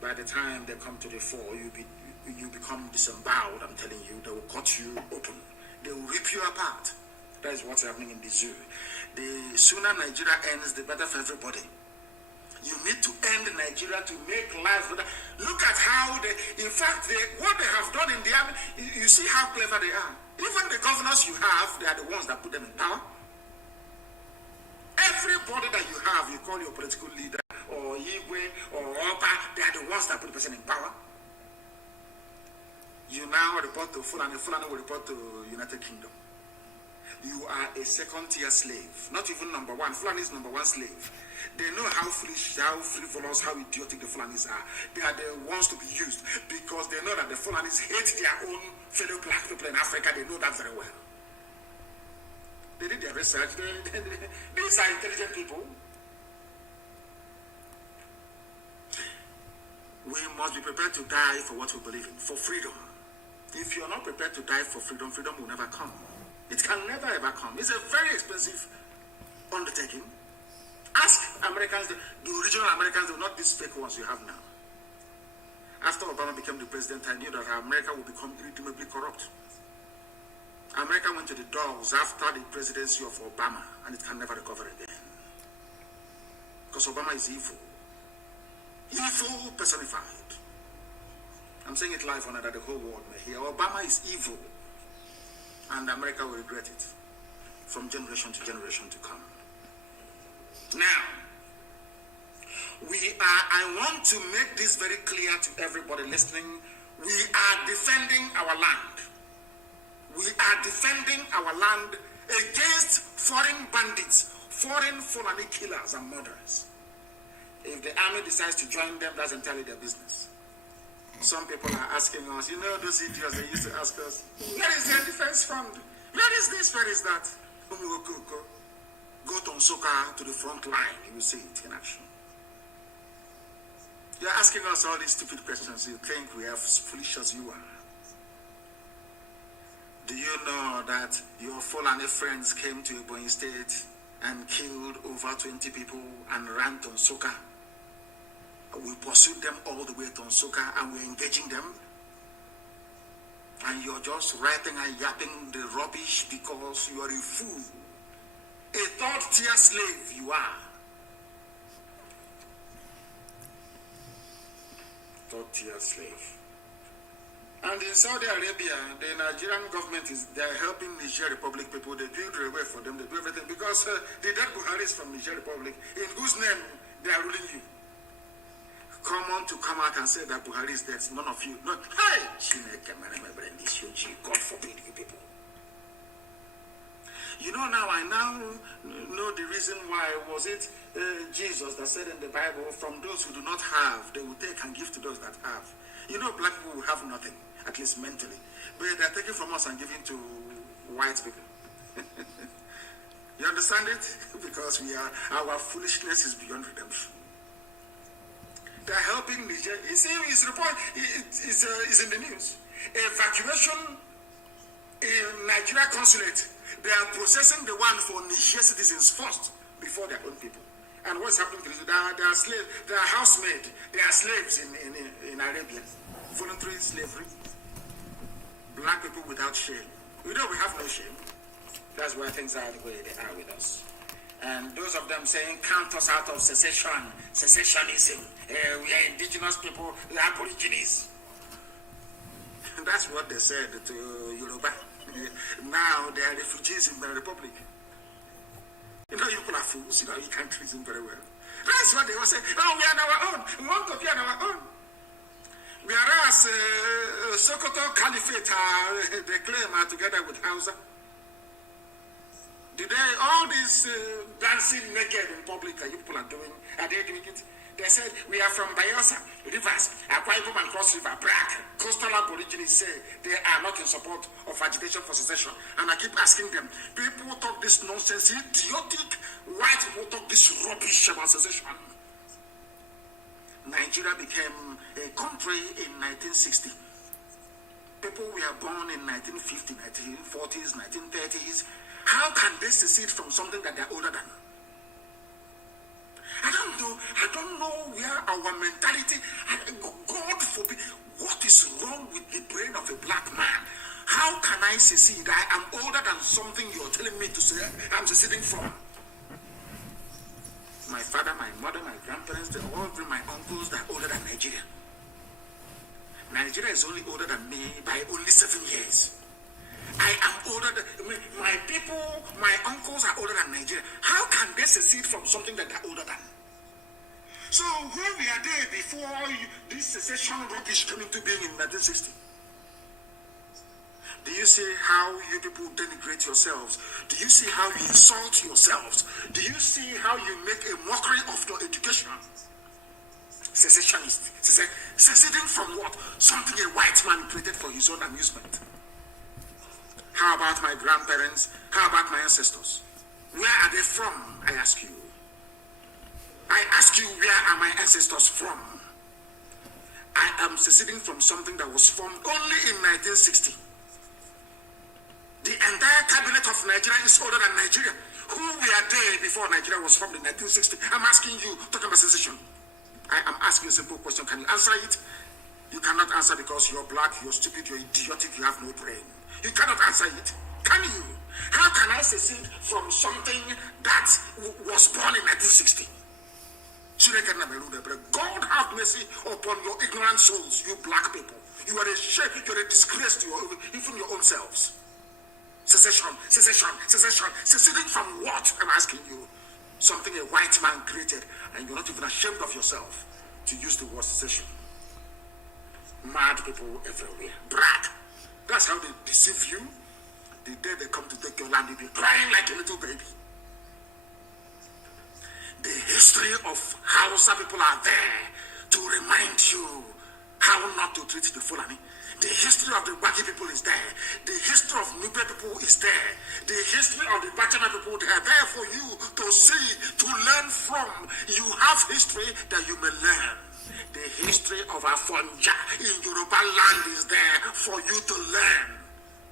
By the time they come to the fore, you become disemboweled. I'm telling you, they will cut you open. They will rip you part. That is what's happening in the zoo. The sooner Nigeria ends, the better for everybody. You need to end Nigeria to make life better. Look at how in fact, what they have done in the army, you see how clever they are. Even the governors you have, they are the ones that put them in power. Everybody that you have, you call your political leader, or Igwe, or Oba, they are the ones that put the person in power. You now report to Fulani, Fulani will report to United Kingdom. You are a second-tier slave, not even number one. Fulani is number one slave. They know how foolish, how frivolous, how idiotic the Fulanis are. They are the ones to be used because they know that the Fulanis hate their own fellow black people in Africa. They know that very well. They did their research. These are intelligent people. We must be prepared to die for what we believe in, for freedom. If you're not prepared to die for freedom, freedom will never come. It can never ever come. It's a very expensive undertaking. Ask Americans, the original Americans, not these fake ones you have now. After Obama became the president, I knew that America would become irredeemably corrupt. America went to the dogs after the presidency of Obama, and it can never recover again. Because Obama is evil. Evil personified. I'm saying it live on that the whole world may hear. Obama is evil. And America will regret it from generation to generation to come. Now, I want to make this very clear to everybody listening. We are defending our land. We are defending our land against foreign bandits, foreign Fulani killers and murderers. If the army decides to join them, that's entirely their business. Some people are asking us, you know, those idiots, they used to ask us, where is their defense fund? Where is this? Where is that? Go to Nsukka to the front line, you will see it in action. You're asking us all these stupid questions. You think we are as foolish as you are. Do you know that your Fulani friends came to Ebonyi State and killed over 20 people and ran to Nsukka? We pursued them all the way to Nsukka and we're engaging them. And you're just writing and yapping the rubbish because you are a fool. A third-tier slave you are. Third-tier slave. And in Saudi Arabia, the Nigerian government they're helping Niger Republic people. They build railway for them, they do everything because the dead Buhari is from Niger Republic, in whose name they are ruling you. Come on to come out and say that Buhari is dead. None of you. Not, hey! God forbid you people. You know now, I now know the reason why. Was it Jesus that said in the Bible, from those who do not have, they will take and give to those that have. You know, black people will have nothing, at least mentally. But they're taking from us and giving to white people. You understand it? Because our foolishness is beyond redemption. They're helping Niger. You see, his report is in the news. Evacuation in Nigeria consulate. They are processing the one for Niger citizens first before their own people. And what's happening to them? They are slaves. They are housemaid. They are slaves in Arabia. Voluntary slavery. Black people without shame. We know we have no shame. That's why things are the way they are with us. And those of them saying, count us out of secessionism. We are indigenous people, we are aborigines. That's what they said to Yoruba. Now they are refugees in the Republic. You know, you people are fools, you know, you can't reason very well. That's what they were saying. Oh, we are on our own. We want to be on our own. Whereas Sokoto Caliphate, they claim are together with Hausa. Did they, all these dancing naked in public that you people are doing, are they doing it? They said, we are from Bayelsa, Rivers, Akwa-Ibom and Cross River, Brack. Coastal Aborigines say they are not in support of agitation for secession. And I keep asking them, people talk this nonsense, idiotic, white people talk this rubbish about secession. Nigeria became a country in 1960. People were born in 1950, 1940s, 1930s. How can they secede from something that they're older than? I don't know where our mentality, God forbid, what is wrong with the brain of a black man How can I secede? I am older than something you're telling me to say I'm seceding from. My father, my mother, my grandparents, all my uncles, they're older than Nigeria. Nigeria is only older than me by only 7 years. I am older than my people, my uncles are older than Nigeria. How can they secede from something that they're older than? So where we are there before this secession rubbish came into being in 1960? Do you see how you people denigrate yourselves? Do you see how you insult yourselves? Do you see how you make a mockery of your education? Secessionist. Seceding from what? Something a white man created for his own amusement. How about my grandparents? How about my ancestors? Where are they from, I ask you? I ask you, where are my ancestors from? I am seceding from something that was formed only in 1960. The entire cabinet of Nigeria is older than Nigeria. Who were they before Nigeria was formed in 1960? I'm asking you, talking about secession. I am asking a simple question. Can you answer it? You cannot answer because you're black, you're stupid, you're idiotic, you have no brain. You cannot answer it. Can you? How can I secede from something that was born in 1960? God have mercy upon your ignorant souls, you black people. You are a shame, you're a disgrace to even your own selves. Secession. Seceding from what? I'm asking you. Something a white man created, and you're not even ashamed of yourself to use the word secession. Mad people everywhere. Brag. That's how they deceive you. The day they come to take your land, you'll be crying like a little baby. The history of Hausa people are there to remind you how not to treat the Fulani. The history of the Baki people is there. The history of Nupe people is there. The history of the Bachama people, they are there for you to see, to learn from. You have history that you may learn. The history of Afonja in Yoruba land is there for you to learn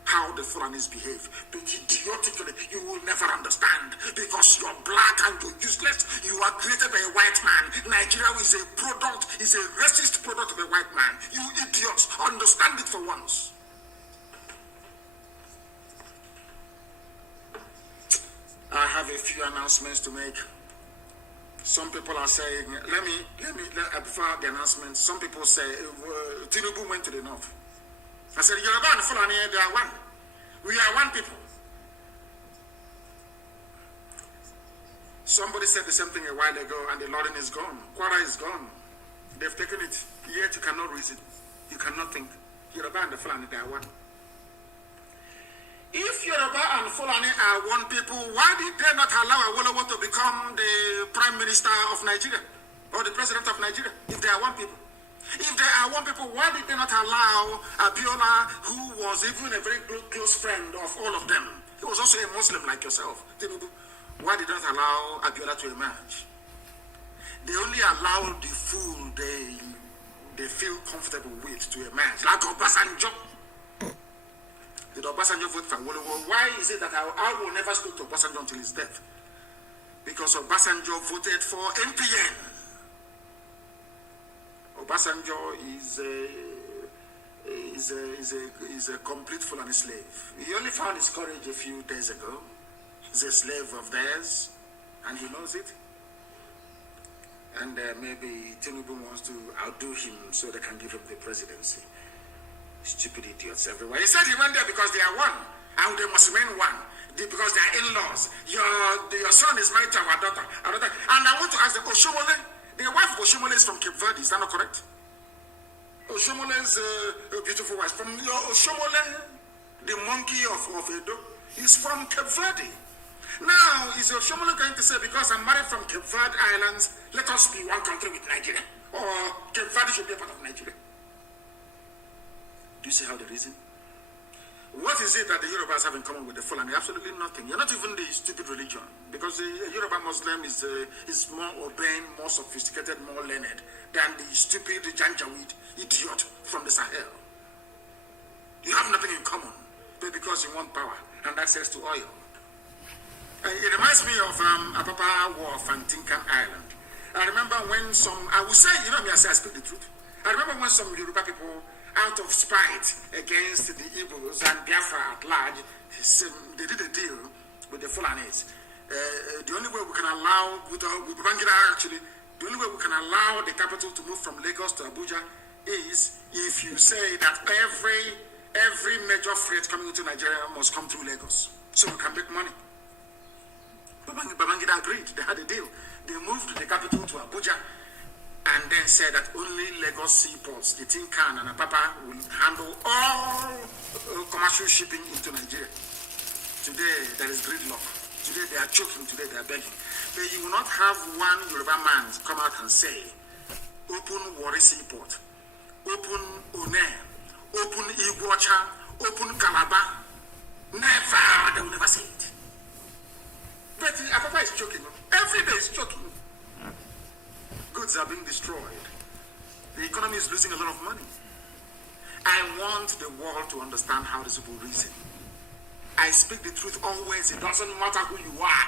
how the Fulanis behave. But idiotically, you will never understand because you're black and you're useless. You are created by a white man. Nigeria is a product, is a racist product of a white man. You idiots, understand it for once. I have a few announcements to make. Some people are saying, before the announcement, some people say, Tinubu went to the north. I said, Yoruba and Fulani, they are one. We are one people. Somebody said the same thing a while ago, and the Lordin is gone. Kwara is gone. They've taken it. Yet you cannot reason. You cannot think. Yoruba and the Fulani, they are one. If Yoruba and Fulani are one people, why did they not allow Awolowo to become the Prime Minister of Nigeria or the President of Nigeria if they are one people? If they are one people, why did they not allow Abiola, who was even a very close friend of all of them? He was also a Muslim like yourself. Why did they not allow Abiola to emerge? They only allow the fool they feel comfortable with to emerge, like Obasanjo. Did Obasanjo vote for Awolowo? Why is it that I will never speak to Obasanjo until his death? Because Obasanjo voted for MPN. Obasanjo is a complete Fulani slave. He only found his courage a few days ago. He's a slave of theirs, and he knows it. And maybe Tinubu wants to outdo him so they can give him the presidency. Stupid idiots everywhere. He said he went there because they are one, and they must remain one. Because they are in-laws. Your son is married to our daughter. And I want to ask them, Oshomole, the wife of Oshomole is from Cape Verde, is that not correct? Oshomole is a beautiful wife. From your Oshomole, the monkey of Edo, is from Cape Verde. Now, is Oshomole going to say, because I'm married from Cape Verde Islands, let us be one country with Nigeria? Or Cape Verde should be a part of Nigeria? Do you see how they reason? What is it that the Yorubas have in common with the Fulani? Absolutely nothing. You're not even the stupid religion. Because the Yoruba Muslim is more urbane, more sophisticated, more learned than the stupid Janjaweed idiot from the Sahel. You have nothing in common, but because you want power and access to oil. It reminds me of Apapa Wharf and Tinkan Island. I remember when I will say, I speak the truth. I remember when some Yoruba people out of spite against the Igbos and Biafra at large, they did a deal with the Fulanis. The only way we can allow, with Babangida actually, the only way we can allow the capital to move from Lagos to Abuja is if you say that every major freight coming into Nigeria must come through Lagos, so we can make money. Babangida agreed. They had a deal. They moved the capital to Abuja and then said that only Lagos seaports, the Tinkan and Apapa, will handle all commercial shipping into Nigeria. Today, there is gridlock. Today, they are choking. Today, they are begging. But you will not have one Yoruba man come out and say, open Warri Seaport, open One, open Iguacha, open Calabar. Never. They will never say it. But Apapa is choking. Every day is choking. Goods are being destroyed. The economy is losing a lot of money. I want the world to understand how these people reason. I speak the truth always. It doesn't matter who you are.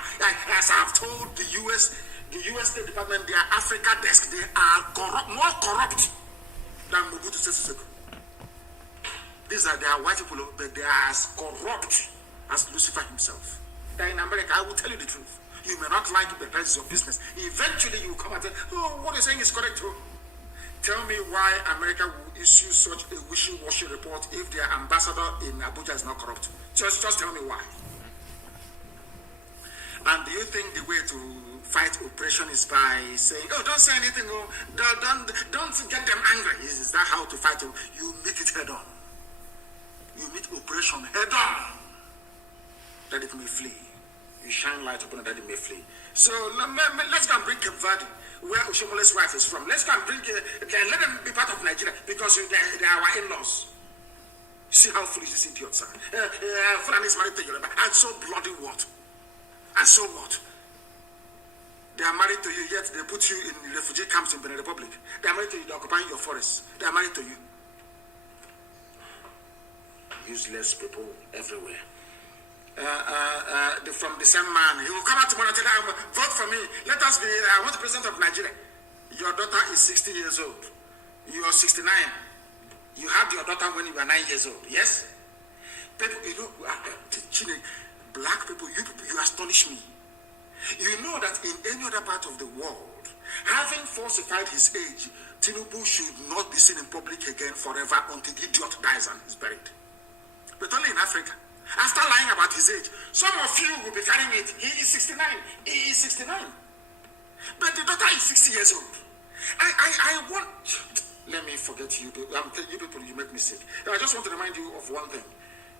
As I've told the U.S. State Department, their Africa desk, they are more corrupt than Mobutu Sese Seko. These are their white people, but they are as corrupt as Lucifer himself. They're in America. I will tell you the truth. You may not like it, but that is your business. Eventually, you will come and say, oh, what you're saying is correct. Too. Tell me why America will issue such a wishy-washy report if their ambassador in Abuja is not corrupt. Just tell me why. And do you think the way to fight oppression is by saying, oh, don't say anything, oh, don't get them angry? Is that how to fight? You meet it head on. You meet oppression head on, that it may flee. You shine light upon it that it may flee. So let's go and bring Cape Verde, where Oshomole's wife is from. Let's go and bring, let them be part of Nigeria because they are our in-laws. See how foolish these idiots are. Fulani is married to Yoruba, and so bloody what? And so what? They are married to you, yet they put you in refugee camps in Benin Republic. They are married to you, they are occupying your forests. They are married to you. Useless people everywhere. From the same man, he will come out tomorrow and tell you, vote for me. Let us be, I want the president of Nigeria. Your daughter is 60 years old. You are 69. You had your daughter when you were 9 years old, yes? People, you know, black people, you astonish me. You know that in any other part of the world, having falsified his age, Tinubu should not be seen in public again forever until the idiot dies and is buried. But only in Africa. After lying about his age, some of you will be carrying it. He is 69. He is 69. But the daughter is 60 years old. I want... Let me forget you. You people, you make me sick. I just want to remind you of one thing.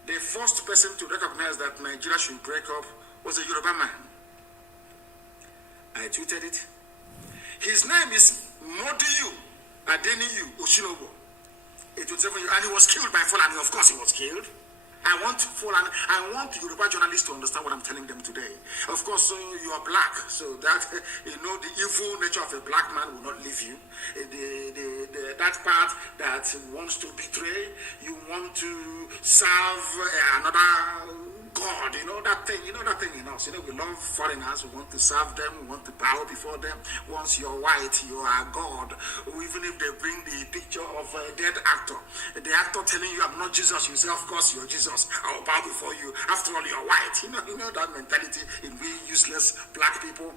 The first person to recognize that Nigeria should break up was a Yoruba man. I tweeted it. His name is Modiyu Adeniyi Oshinobo. 87 years, and he was killed by Fulani. Of course he was killed. I want Yoruba journalists to understand what I'm telling them today. Of course, you are black, so that the evil nature of a black man will not leave you. That part that wants to betray, you want to serve another God, that thing in us. We love foreigners, we want to serve them, we want to bow before them. Once you're white, you are God. Even if they bring the picture of a dead actor, the actor telling you, I'm not Jesus, you say, of course you're Jesus, I'll bow before you. After all, you're white. You know that mentality in we useless black people.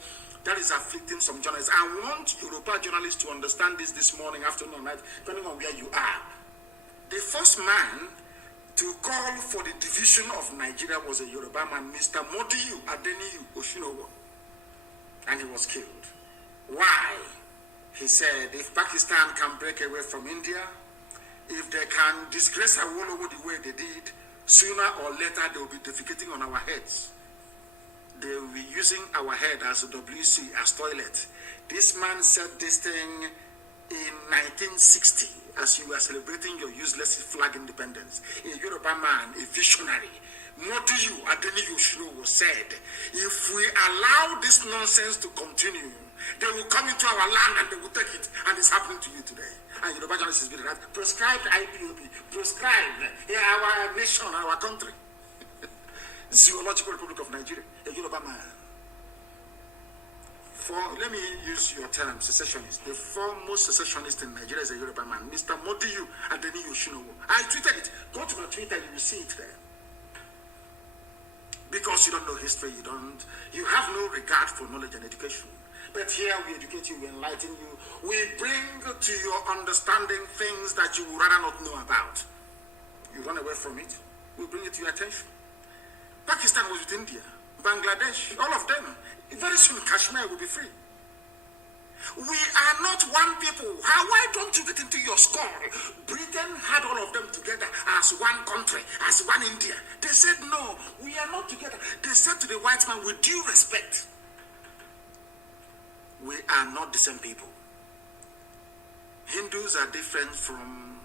That is afflicting some journalists. I want Yoruba journalists to understand this morning, afternoon, night, depending on where you are. The first man to call for the division of Nigeria was a Yoruba man, Mr. Modiyu Adeniyi Oshinowo, and he was killed. Why? He said, if Pakistan can break away from India, if they can disgrace Awolowo the way they did, sooner or later they will be defecating on our heads. They will be using our head as a WC, as toilet. This man said this thing in 1960, as you were celebrating your useless flag independence. A Yoruba man, a visionary, Modiyu Adeniyi Oshinowo said, if we allow this nonsense to continue, they will come into our land and they will take it. And it's happening to you today. And Yoruba journalists is being right. Proscribed IPOB, proscribed our nation, our country. Zoological Republic of Nigeria, a Yoruba man. let me use your term, secessionist. The foremost secessionist in Nigeria is a Yoruba man, Mr. Modiyu Adeni Yoshinowo. I tweeted it. Go to my Twitter, you will see it there. Because you don't know history, you have no regard for knowledge and education. But here we educate you, we enlighten you, we bring to your understanding things that you would rather not know about. You run away from it, we bring it to your attention. Pakistan was with India, Bangladesh, all of them. Very soon Kashmir will be free. We are not one people. Why don't you get into your skull? Britain had all of them together as one country, as one India. They said, no, we are not together. They said to the white man, with due respect, we are not the same people. Hindus are different from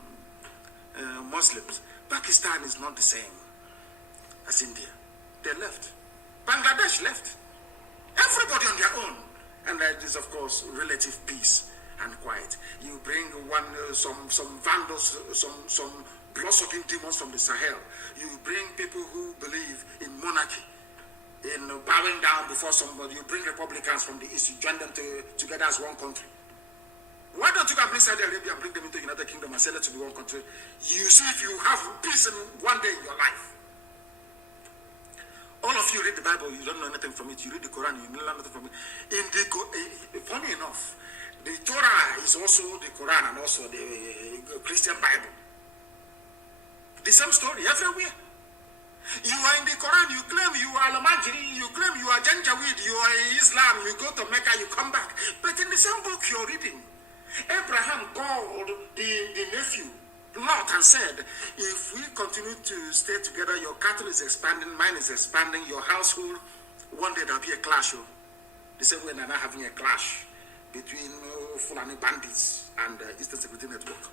Muslims. Pakistan is not the same as India. They left. Bangladesh left. Everybody on their own. And that is, of course, relative peace and quiet. You bring some vandals, some blood-sucking demons from the Sahel. You bring people who believe in monarchy, in bowing down before somebody. You bring Republicans from the East. You join them together as one country. Why don't you go bring Saudi Arabia and bring them into the United Kingdom and sell it to be one country? You see if you have peace in one day in your life. All of you read the Bible, you don't know anything from it. You read the Quran, you learn nothing from it. Funny enough, the Torah is also the Quran and also the Christian Bible. The same story everywhere. You are in the Quran, you claim you are Al-Majri, you claim you are Janjaweed, you are Islam, you go to Mecca, you come back. But in the same book you're reading, Abraham called the nephew Lot and said, if we continue to stay together, your cattle is expanding, mine is expanding, your household, one day there'll be a clash. The same way they're not having a clash between Fulani bandits and Eastern Security Network.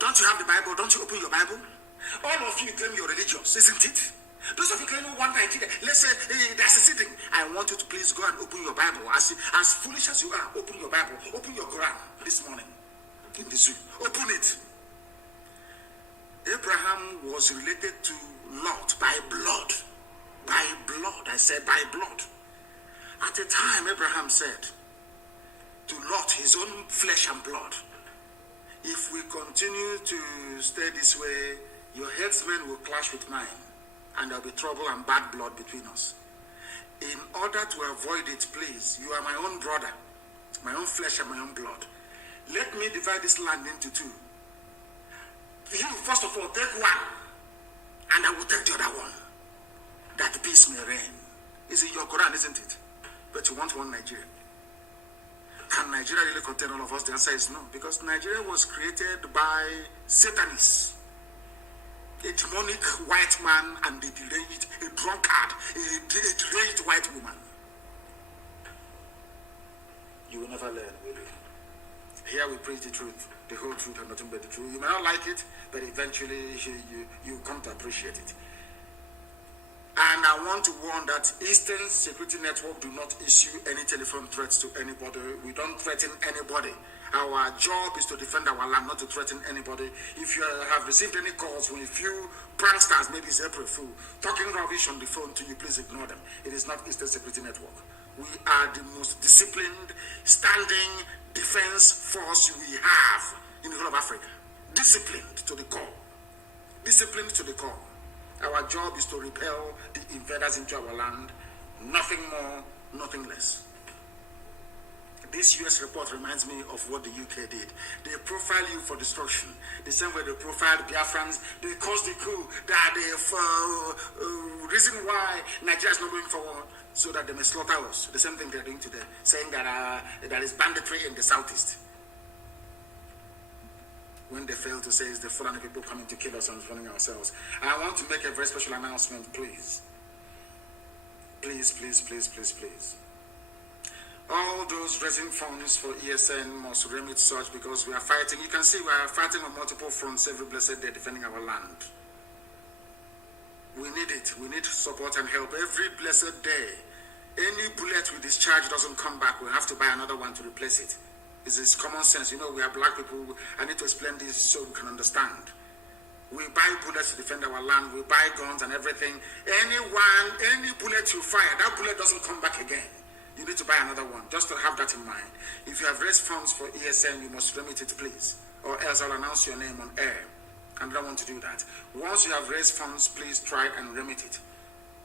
Don't you have the Bible? Don't you open your Bible? All of you claim you're religious, isn't it? Those of you claim one Nigeria, let's say they're seceding. I want you to please go and open your Bible. As foolish as you are, open your Bible, open your Quran this morning. In the zoo. Open it. Abraham was related to Lot by blood. By blood. I said by blood. At the time, Abraham said to Lot, his own flesh and blood, if we continue to stay this way, your headsmen will clash with mine, and there'll be trouble and bad blood between us. In order to avoid it, please, you are my own brother, my own flesh and my own blood. Let me divide this land into two. You, first of all, take one, and I will take the other one, that peace may reign. It's in your Quran, isn't it? But you want one Nigeria. Can Nigeria really contain all of us? The answer is no, because Nigeria was created by Satanists, a demonic white man and a deranged, a drunkard, a deranged white woman. You will never learn, will you? Here we preach the truth, the whole truth and nothing but the truth. You may not like it, but eventually you come to appreciate it. And I want to warn that Eastern Security Network do not issue any telephone threats to anybody. We don't threaten anybody. Our job is to defend our land, not to threaten anybody. If you have received any calls from a few pranksters, maybe it's April Fool, talking rubbish on the phone to you, please ignore them. It is not Eastern Security Network. We are the most disciplined, standing defense force we have in the whole of Africa. Disciplined to the core. Disciplined to the core. Our job is to repel the invaders into our land. Nothing more, nothing less. This US report reminds me of what the UK did. They profile you for destruction. The same way they profiled Biafrans, they caused the coup, that the reason why Nigeria is not going forward, so that they may slaughter us. The same thing they're doing today, saying that there is banditry in the southeast. When they fail to say it's the Fulani people coming to kill us and running ourselves. I want to make a very special announcement, please. Please, please, please, please, please. All those raising funds for ESN must remit such, because we are fighting. You can see we are fighting on multiple fronts every blessed day, defending our land. We need it. We need support and help every blessed day. Any bullet we discharge doesn't come back. We have to buy another one to replace it. It's common sense. You know, we are black people. I need to explain this so we can understand. We buy bullets to defend our land. We buy guns and everything. Any bullet you fire, that bullet doesn't come back again. you need to buy another one. Just to have that in mind. If you have raised funds for ESN, you must remit it, please. Or else I'll announce your name on air. And I don't want to do that. Once you have raised funds, please try and remit it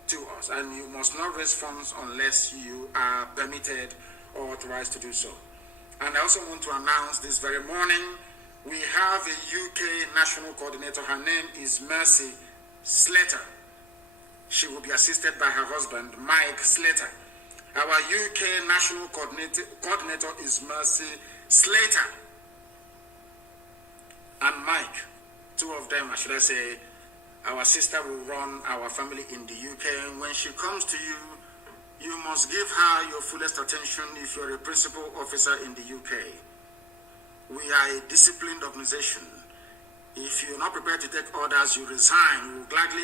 to us. And you must not raise funds unless you are permitted or authorized to do so. And I also want to announce this very morning, we have a UK national coordinator. Her name is Mercy Slater. She will be assisted by her husband, Mike Slater. Our UK national coordinator is Mercy Slater. And Mike, two of them, should I say, our sister will run our family in the UK. When she comes to you, you must give her your fullest attention if you're a principal officer in the UK. We are a disciplined organization. If you're not prepared to take orders, you resign. We will gladly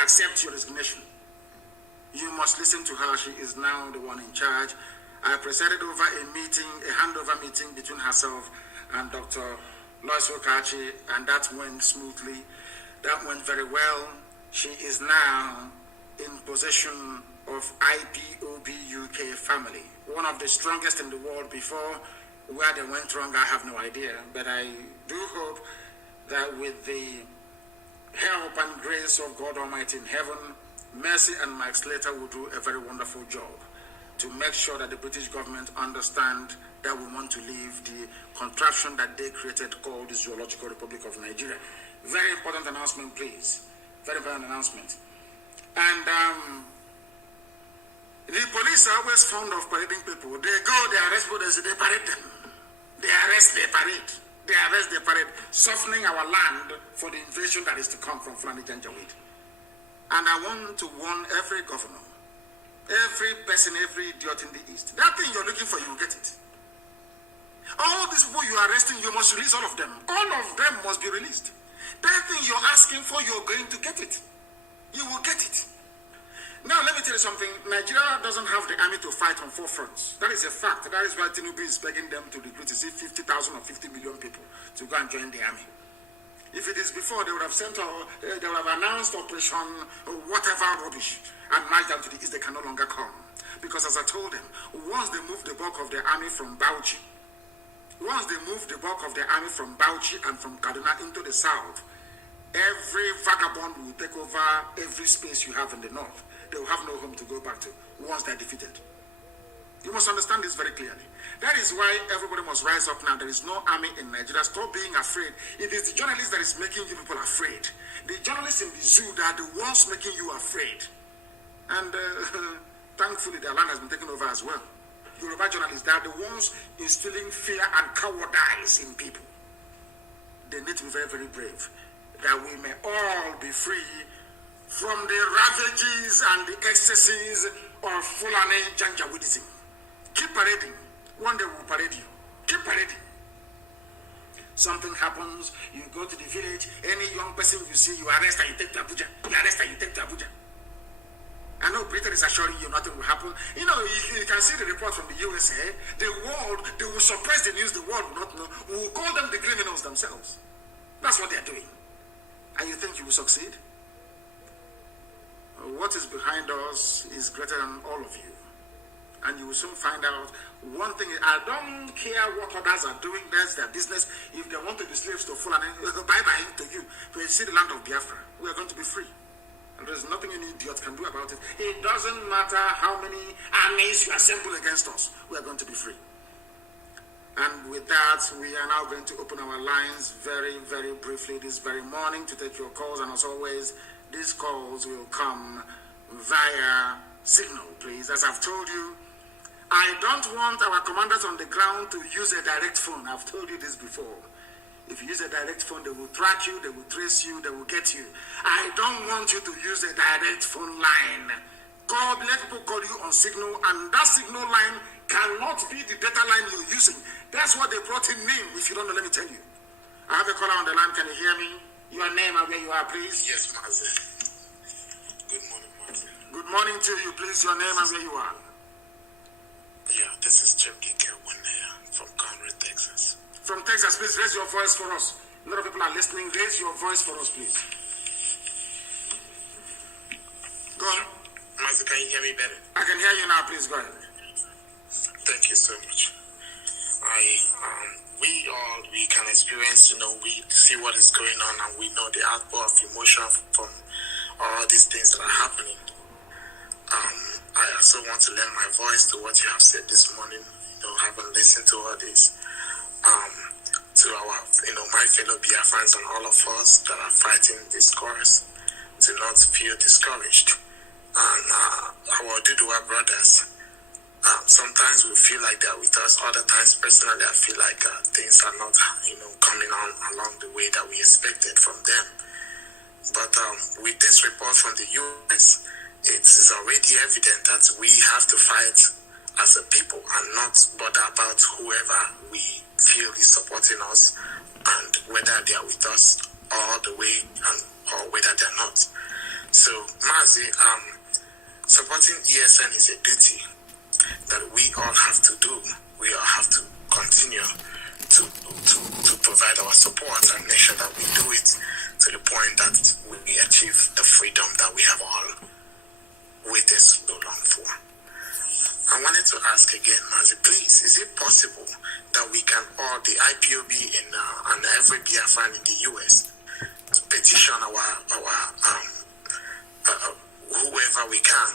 accept your resignation. You must listen to her. She is now the one in charge. I presided over a meeting, a handover meeting between herself and Dr. Lois Okachi, and that went smoothly. That went very well. She is now in possession of IPOB UK family, one of the strongest in the world. Before, where they went wrong, I have no idea. But I do hope that with the help and grace of God Almighty in heaven, Mercy and Mike Slater will do a very wonderful job to make sure that the British government understand that we want to leave the contraption that they created called the Zoological Republic of Nigeria. Very important announcement, please. Very important announcement. And the police are always fond of parading people. They go, they arrest people, they parade them. They arrest, they parade. They arrest, they parade, softening our land for the invasion that is to come from Fulani Janjaweed. And I want to warn every governor, every person, every idiot in the East. That thing you're looking for, you will get it. All these people you are arresting, you must release all of them. All of them must be released. That thing you're asking for, you're going to get it. You will get it. Now, let me tell you something. Nigeria doesn't have the army to fight on four fronts. That is a fact. That is why Tinubu is begging them to recruit 50,000 or 50 million people to go and join the army. If it is before, they would have sent, they would have announced operation, whatever rubbish, and marched down to the east. They can no longer come. Because as I told them, once they move the bulk of the army from Bauchi, and from Kaduna into the south, every vagabond will take over every space you have in the north. They will have no home to go back to once they're defeated. You must understand this very clearly. That is why everybody must rise up now. There is no army in Nigeria. Stop being afraid. It is the journalists that is making you people afraid. The journalists in the zoo, they are the ones making you afraid. And thankfully, their land has been taken over as well. Yoruba journalists, they are the ones instilling fear and cowardice in people. They need to be very, very brave, that we may all be free from the ravages and the excesses of Fulani Janjaweedism. Keep parading. One day we'll parade you. Keep parading. Something happens, you go to the village, any young person you see, you arrest and you take to Abuja. You arrest and you take to Abuja. I know Britain is assuring you nothing will happen. You know, you can see the report from the USA. The world, they will suppress the news, the world will not know. We will call them the criminals themselves. That's what they're doing. And you think you will succeed? What is behind us is greater than all of you. And you will soon find out. One thing is, I don't care what others are doing. That's their business. If they want to be slaves to Fulani, bye-bye to you. But you see the land of Biafra, we are going to be free. And there's nothing any idiot can do about it. It doesn't matter how many armies you assemble against us. We are going to be free. And with that, we are now going to open our lines very, very briefly this very morning to take your calls. And as always, these calls will come via signal, please. As I've told you, I don't want our commanders on the ground to use a direct phone. I've told you this before. If you use a direct phone, they will track you, they will trace you, they will get you. I don't want you to use a direct phone line. Let people call you on signal, and that signal line cannot be the data line you're using. That's what they brought in name. If you don't know, let me tell you. I have a caller on the line. Can you hear me? Your name and where you are, please. Yes, Mazi. Good morning, Mazi. Good morning to you, please. Your name and where you are. Yeah, this is Jim from Conroe, Texas. From Texas, please raise your voice for us. A lot of people are listening. Raise your voice for us, please. Go on. Mazi, can you hear me better? I can hear you now. Please go ahead. you so much. We can experience, we see what is going on, and we know the outpour of emotion from all these things that are happening. I also want to lend my voice to what you have said this morning, having listened to all this, to our, my fellow Biafrans and all of us that are fighting this cause, to not feel discouraged. And our Duduwa brothers, sometimes we feel like they're with us. Other times, personally, I feel like things are not, coming on along the way that we expected from them. But with this report from the U.S., it is already evident that we have to fight as a people and not bother about whoever we feel is supporting us and whether they are with us all the way or whether they're not. So, Mazi, supporting ESN is a duty that we all have to do. We all have to continue to provide our support and make sure that we do it to the point that we achieve the freedom that we have all waited so long for. I wanted to ask again, Mazi, please, is it possible that we can all, the IPOB and every Biafran in the US, petition whoever we can,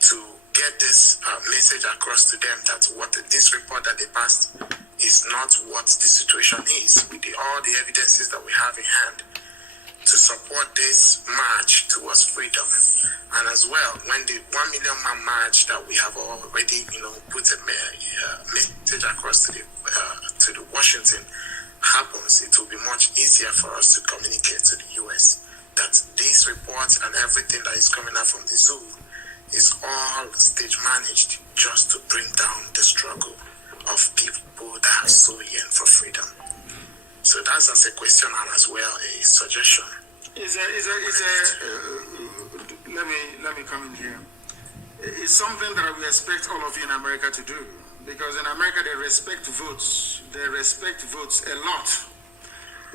to get this message across to them that this report that they passed is not what the situation is, with all the evidences that we have in hand, to support this march towards freedom. And as well, when the 1 million man march that we have already, put a message across to the Washington happens, it will be much easier for us to communicate to the US that this report and everything that is coming out from the zoo is all stage managed just to bring down the struggle of people that are so yearn for freedom. So that's as a question and as well a suggestion. Let me come in here. It's something that we expect all of you in America to do, because in America they respect votes. They respect votes a lot.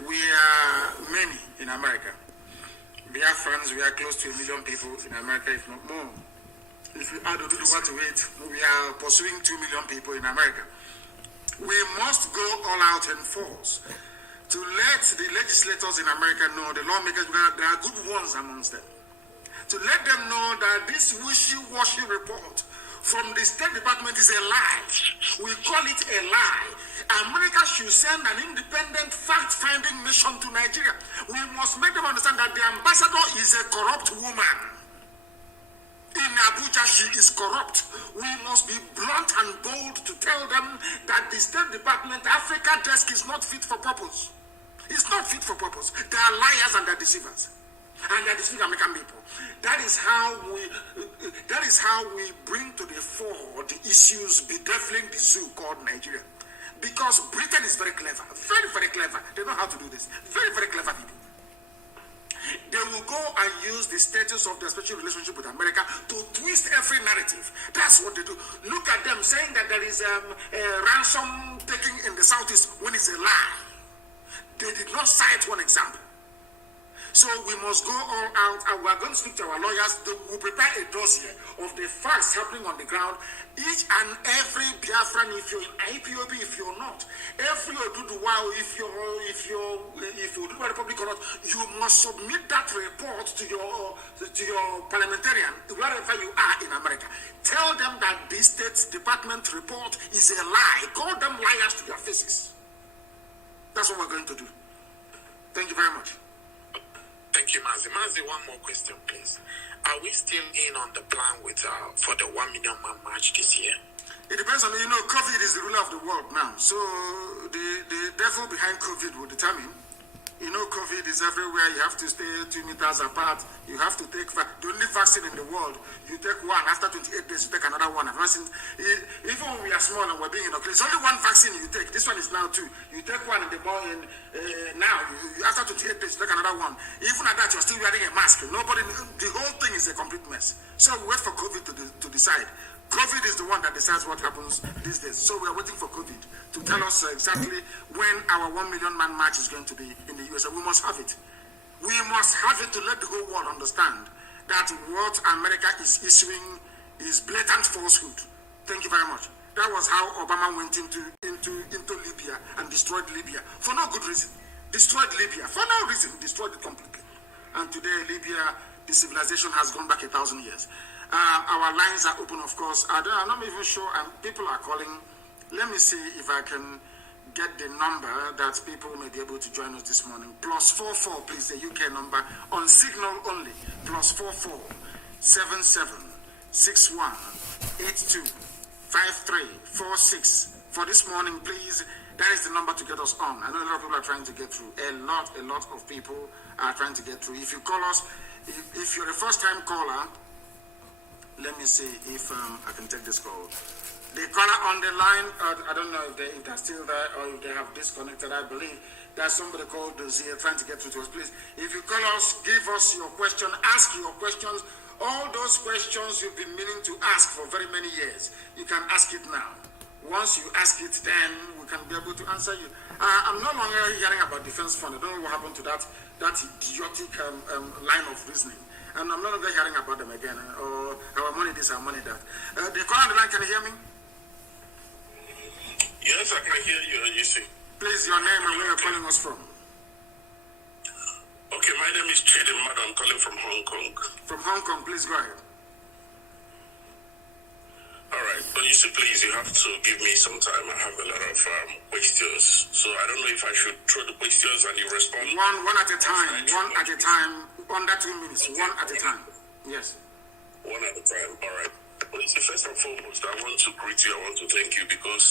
We are many in America. Biafrans, we are close to 1 million people in America, if not more. If you add to what to it, we are pursuing 2 million people in America. We must go all out in force to let the legislators in America know, the lawmakers, there are good ones amongst them, to let them know that this wishy-washy report from the State Department is a lie. We call it a lie. America should send an independent fact-finding mission to Nigeria. We must make them understand that the ambassador is a corrupt woman. In Abuja, she is corrupt. We must be blunt and bold to tell them that the State Department Africa desk is not fit for purpose. It's not fit for purpose. They are liars and they are deceivers. And they are deceiving American people. That is how we bring to the fore the issues bedeviling the zoo called Nigeria. Because Britain is very clever. Very, very clever. They know how to do this. Very, very clever people. They will go and use the status of their special relationship with America to twist every narrative. That's what they do. Look at them saying that there is a ransom taking in the Southeast when it's a lie. They did not cite one example. So we must go all out, and we are going to speak to our lawyers. They will prepare a dossier of the facts happening on the ground. Each and every Biafran, if you're in IPOB, if you're not, every Oduduwa, if you're Oduduwa Republic or not, you must submit that report to your parliamentarian wherever you are in America. Tell them that this State Department report is a lie. Call them liars to their faces. That's what we're going to do. Thank you very much. Thank you, Mazi. Mazi, one more question, please. Are we still in on the plan with for the 1 million man march this year? It depends on, COVID is the ruler of the world now. So the devil behind COVID will determine. COVID is everywhere. You have to stay 2 meters apart. You have to take the only vaccine in the world. You take one. After 28 days, you take another one. Even when we are small and we're being inoculate, it's only one vaccine you take. This one is now 2. You take one in the morning. Now, after 28 days, you take another one. Even at that, you're still wearing a mask. The whole thing is a complete mess. So we wait for COVID to decide. COVID is the one that decides what happens these days. So we are waiting for COVID to tell us exactly when our 1 million man march is going to be in the USA. We must have it. We must have it to let the whole world understand that what America is issuing is blatant falsehood. Thank you very much. That was how Obama went into Libya and destroyed Libya for no good reason. Destroyed Libya for no reason. Destroyed it completely. And today, Libya, the civilization has gone back 1,000 years. Our lines are open, of course. I'm not even sure. People are calling. Let me see if I can get the number that people may be able to join us this morning. +44, please, the UK number on Signal only. +44 77 61 82 5346 for this morning, please. That is the number to get us on. I know a lot of people are trying to get through. A lot of people are trying to get through. If you call us, if you're a first-time caller, let me see if I can take this call. The caller on the line, I don't know if they're still there or if they have disconnected. I believe there's somebody called Dozier trying to get through to us. Please, if you call us, give us your question, ask your questions. All those questions you've been meaning to ask for very many years, you can ask it now. Once you ask it, then we can be able to answer you. I'm no longer hearing about defense fund. I don't know what happened to that idiotic line of reasoning. And I'm no longer hearing about them again. Or our money this, our money that. The caller on the line, can you hear me? Yes, I can hear you, you see. Please, your name and where you're calling us from. Okay, my name is Chidi Mado. I'm calling from Hong Kong. From Hong Kong, please go ahead. All right, but you see, please, you have to give me some time. I have a lot of questions. So I don't know if I should throw the questions and you respond. One at a time. One at a time. Under 2 minutes. One at a time. Yes. One at a time. All right. Well, you see, first and foremost, I want to greet you. I want to thank you because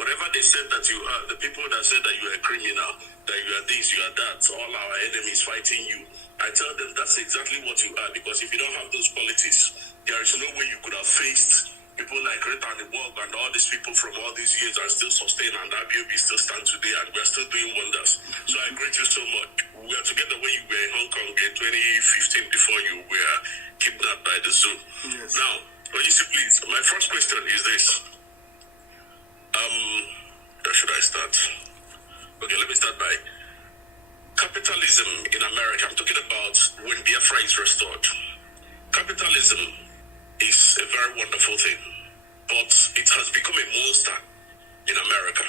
whatever they said that you are, the people that said that you are a criminal, that you are this, you are that, all our enemies fighting you, I tell them that's exactly what you are, because if you don't have those qualities, there is no way you could have faced people like Rita and the World and all these people from all these years are still sustained, and IBOB still stand today, and we're still doing wonders. So I greet you so much. We are together when you were in Hong Kong in 2015 before you were kidnapped by the zoo. Yes. Now, please, my first question is this. Where should I start? Okay, let me start by capitalism in America. I'm talking about when Biafra is restored. Capitalism is a very wonderful thing, but it has become a monster in America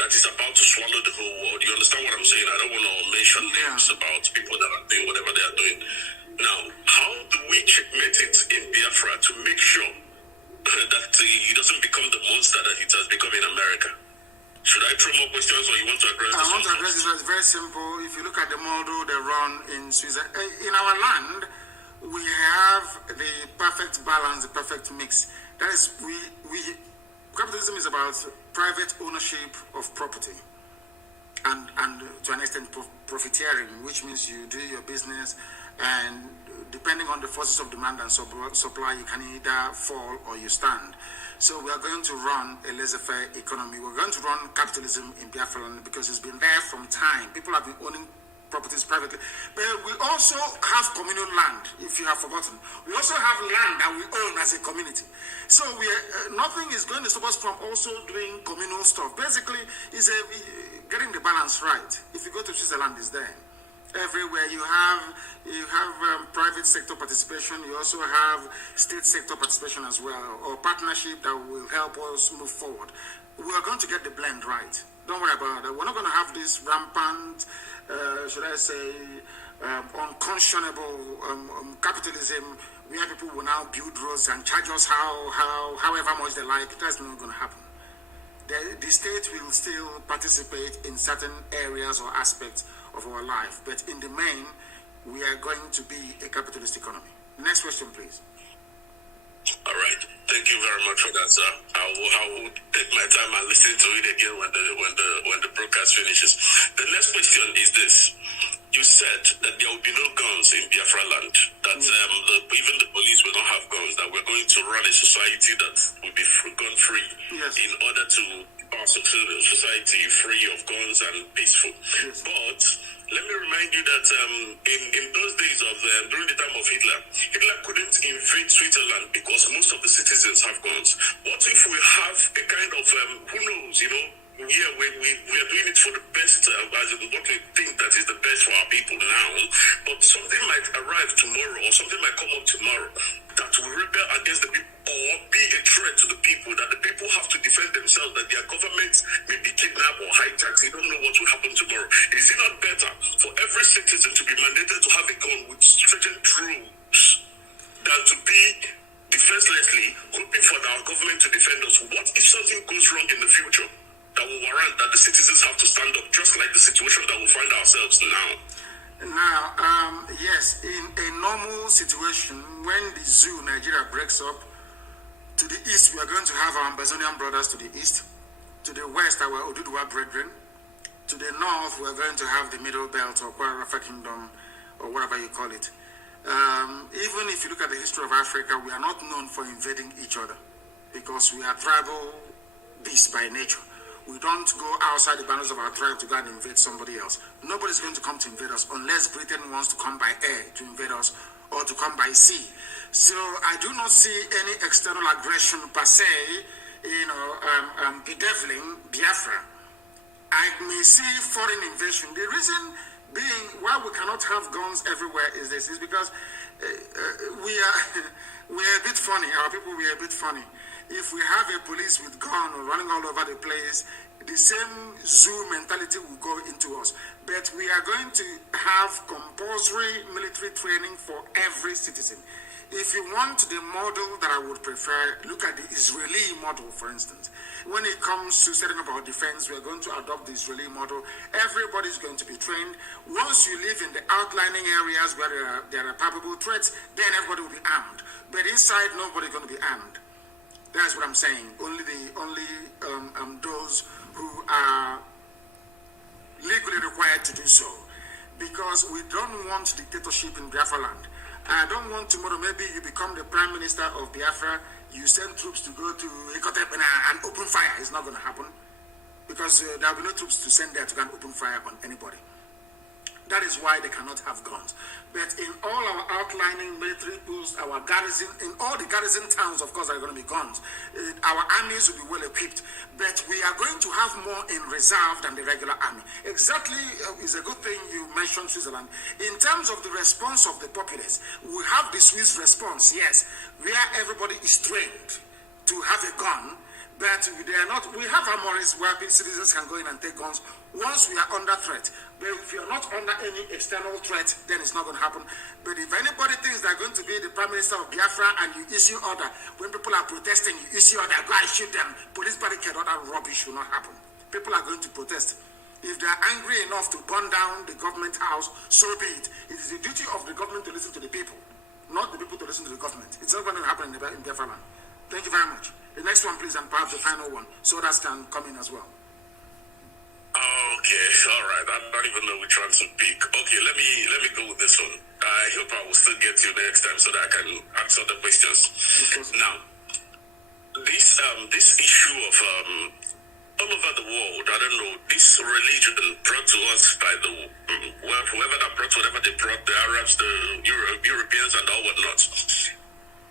that is about to swallow the whole world. You understand what I'm saying? I don't want to mention names about people that are doing whatever they are doing. Now, how do we checkmate it in Biafra to make sure that it doesn't become the monster that it has become in America? Should I throw more questions, or you want to address this? I want to address this. It's very simple. If you look at the model they run in Switzerland, in our land, we have the perfect balance, the perfect mix. That is, capitalism is about private ownership of property and to an extent profiteering, which means you do your business, and depending on the forces of demand and supply, you can either fall or you stand. So we are going to run a laissez-faire economy. We're going to run capitalism in Biafra land because it's been there from time. People have been owning properties privately. But we also have communal land, if you have forgotten. We also have land that we own as a community. So nothing is going to stop us from also doing communal stuff. Basically, it's getting the balance right. If you go to Switzerland, it's there. Everywhere you have private sector participation, you also have state sector participation as well, or partnership that will help us move forward. We are going to get the blend right. Don't worry about it. We're not going to have this rampant, should I say, unconscionable capitalism where people will now build roads and charge us however much they like. That's not going to happen. The state will still participate in certain areas or aspects of our life, but in the main, we are going to be a capitalist economy. Next question, please. All right. Thank you very much for that, sir. I will take my time and listen to it again when the broadcast finishes. The next question is this: you said that there will be no guns in Biafra land. That even the police will not have guns. That we're going to run a society that will be gun-free in order to our society free of guns and peaceful. Yes. But let me remind you that in those days of during the time of Hitler couldn't invade Switzerland because most of the citizens have guns. What if we have a kind of who knows, yeah, we are doing it for the best, as in what we think that is the best for our people now. But something might arrive tomorrow, or something might come up tomorrow that will rebel against the people, or be a threat to the people, that the people have to defend themselves, that their governments may be kidnapped or hijacked. They don't know what will happen tomorrow. Is it not better for every citizen to be mandated to have a gun with stringent rules than to be defenselessly hoping for our government to defend us? What if something goes wrong in the future that will warrant that the citizens have to stand up, just like the situation that we find ourselves now? Now, yes, in a normal situation, when the zoo Nigeria breaks up, to the east we are going to have our Amazonian brothers to the east, to the west our Oduduwa brethren, to the north we are going to have the Middle Belt or Biafra Kingdom or whatever you call it. Even if you look at the history of Africa, we are not known for invading each other because we are tribal beasts by nature. We don't go outside the boundaries of our tribe to go and invade somebody else. Nobody's going to come to invade us unless Britain wants to come by air to invade us or to come by sea. So I do not see any external aggression per se, bedeviling Biafra. I may see foreign invasion. The reason being why we cannot have guns everywhere is this, is because we are a bit funny. Our people, we are a bit funny. If we have a police with gun running all over the place, the same zoo mentality will go into us. But we are going to have compulsory military training for every citizen. If you want the model that I would prefer, look at the Israeli model, for instance. When it comes to setting up our defense, we are going to adopt the Israeli model. Everybody is going to be trained. Once you live in the outlining areas where there are palpable threats, then everybody will be armed. But inside, nobody's going to be armed. That's what I'm saying. Only those who are legally required to do so. Because we don't want dictatorship in Biafra land. I don't want tomorrow maybe you become the Prime Minister of Biafra, you send troops to go to Ikotep and open fire. It's not going to happen. Because there will be no troops to send there to go and open fire on anybody. That is why they cannot have guns. But in all our outlining military posts, our garrison, in all the garrison towns, of course, there are going to be guns. Our armies will be well equipped. But we are going to have more in reserve than the regular army. Exactly, is a good thing you mentioned Switzerland. In terms of the response of the populace, we have the Swiss response, yes, where everybody is trained to have a gun. But they are not. We have armories where citizens can go in and take guns once we are under threat. But if you are not under any external threat, then it's not going to happen. But if anybody thinks they're going to be the Prime Minister of Biafra and you issue order, when people are protesting, you issue order, go and shoot them. Police barricade, all that rubbish will not happen. People are going to protest. If they are angry enough to burn down the government house, so be it. It is the duty of the government to listen to the people, not the people to listen to the government. It's not going to happen in Biafra land. Thank you very much. The next one, please, and perhaps the final one, so others can come in as well. Okay, all right. I don't even know which one to pick. Okay, let me go with this one. I hope I will still get you next time so that I can answer the questions. Now, this issue of all over the world, I don't know, this religion brought to us by whoever that brought whatever they brought, the Arabs, the Europeans, and all whatnot.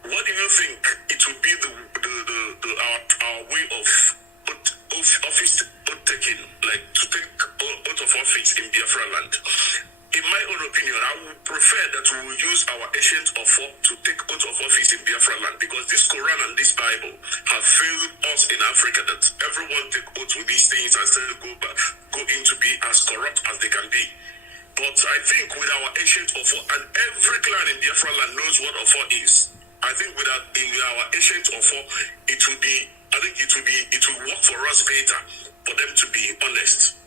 What do you think it would be our way of office taking, like to take oath of office in Biafra land? In my own opinion, I would prefer that we will use our ancient offer to take oath of office in Biafra land, because this Quran and this Bible have failed us in Africa, that everyone take oath with these things and still go in to be as corrupt as they can be. But I think with our ancient offer, and every clan in Biafra land knows what offer is. I think with our ancient offer, it will work for us better for them to be honest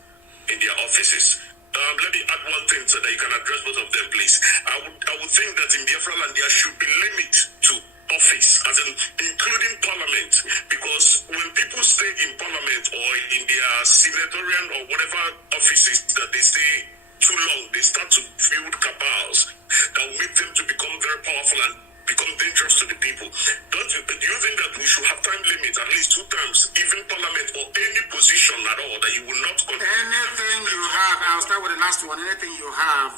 in their offices. Let me add one thing so that you can address both of them, please. I would think that in Biafra land there should be limit to office, as in including parliament, because when people stay in parliament or in their senatorial or whatever offices that they stay too long, they start to build cabals that will make them to become very powerful and become dangerous to the people. Do you think that we should have time limit, at least 2 terms, even parliament or any position at all, that you will not continue? Anything you have, I'll start with the last one. Anything you have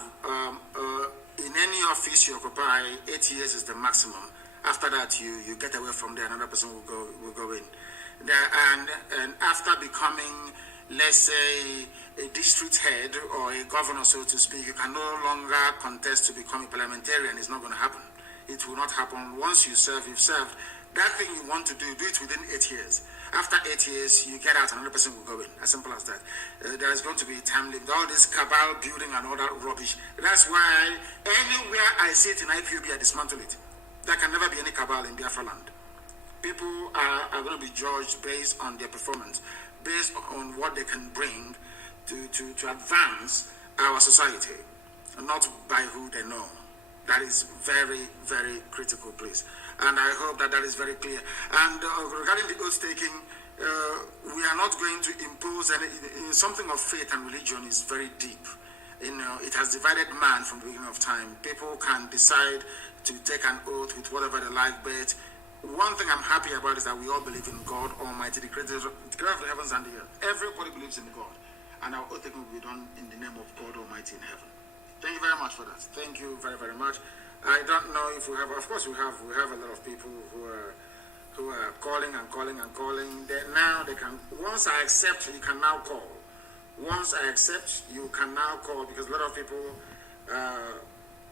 in any office you occupy, 8 years is the maximum. After that, you get away from there. Another person will go in. And after becoming let's say, a district head or a governor, so to speak, you can no longer contest to become a parliamentarian. It's not going to happen. It will not happen. Once you serve, you've served. That thing you want to do it within 8 years. After 8 years, you get out, another person will go in. As simple as that. There is going to be a time limit. All this cabal building and all that rubbish. That's why anywhere I see it in IPOB, I dismantle it. There can never be any cabal in Biafra land. People are going to be judged based on their performance, based on what they can bring to advance our society, not by who they know. That is very, very critical, please. And I hope that is very clear. And regarding the oath taking, we are not going to impose any. Something of faith and religion is very deep. It has divided man from the beginning of time. People can decide to take an oath with whatever they like, but one thing I'm happy about is that we all believe in God Almighty, the creator of the heavens and the earth. Everybody believes in God. And our oath taking will be done in the name of God Almighty in heaven. Thank you very much for that. Thank you very, very much. I don't know if we have, of course we have a lot of people who are calling and calling and calling. Now they can, once I accept, you can now call. Once I accept, you can now call, because a lot of people,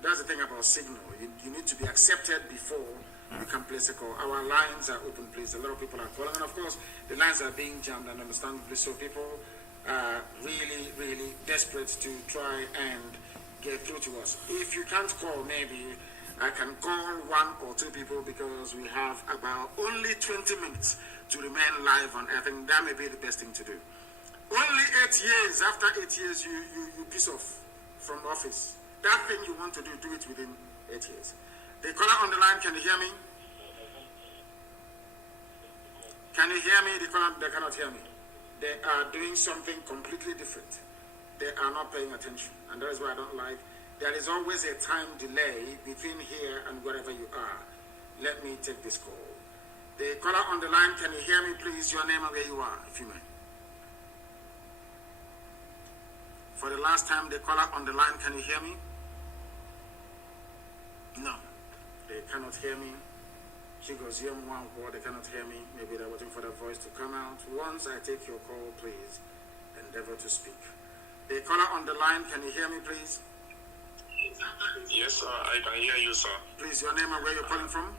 that's the thing about Signal. You need to be accepted before you can place a call. Our lines are open, please. A lot of people are calling, and of course, the lines are being jammed, and understandably so. People are really, really desperate to try and get through to us. If you can't call, maybe I can call 1 or 2 people, because we have about only 20 minutes to remain live on. I think that may be the best thing to do. Only 8 years. After 8 years, you piss off from office. That thing you want to do it within 8 years. The caller on the line, can you hear me? Can you hear me? The caller, they cannot hear me. They are doing something completely different. They are not paying attention, and that is why I don't like. There is always a time delay between here and wherever you are. Let me take this call. The caller on the line, can you hear me, please? Your name and where you are, if you may. For the last time, the caller on the line, can you hear me? No, they cannot hear me. She goes, they cannot hear me. Maybe they're waiting for the voice to come out. Once I take your call, please endeavor to speak. The caller on the line, can you hear me, please? Yes, sir, I can hear you, sir. Please, your name and where you're calling from?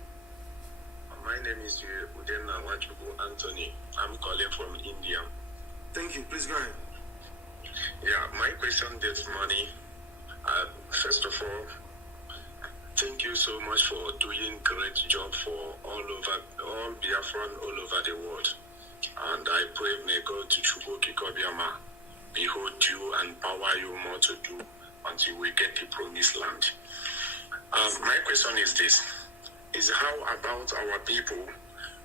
My name is Mazi Nnamdi Anthony. I'm calling from India. Thank you. Please go ahead. Yeah, my question this morning, first of all, thank you so much for doing great job for all Biafran all over the world. And I pray may God to Chukwuka Obiama behold you and power you more to do until we get the promised land. My question is this, is how about our people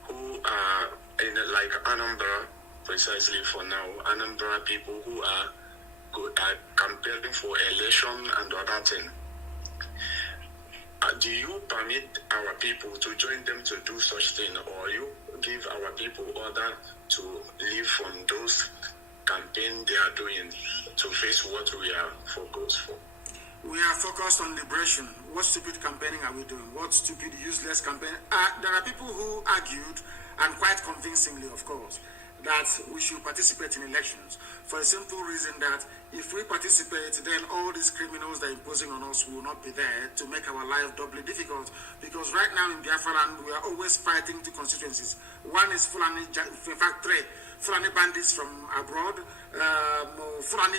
who are in like Anambra, precisely for now, Anambra people who are campaigning for election and other thing. Do you permit our people to join them to do such thing, or you give our people order to leave from those campaign they are doing to face what we are focused for? We are focused on liberation. What stupid campaigning are we doing? What stupid, useless campaign? There are people who argued, and quite convincingly, of course, that we should participate in elections for a simple reason that if we participate, then all these criminals that are imposing on us will not be there to make our life doubly difficult. Because right now in Biafra land, we are always fighting 2 constituencies. One is Fulani, in fact 3, Fulani bandits from abroad, Fulani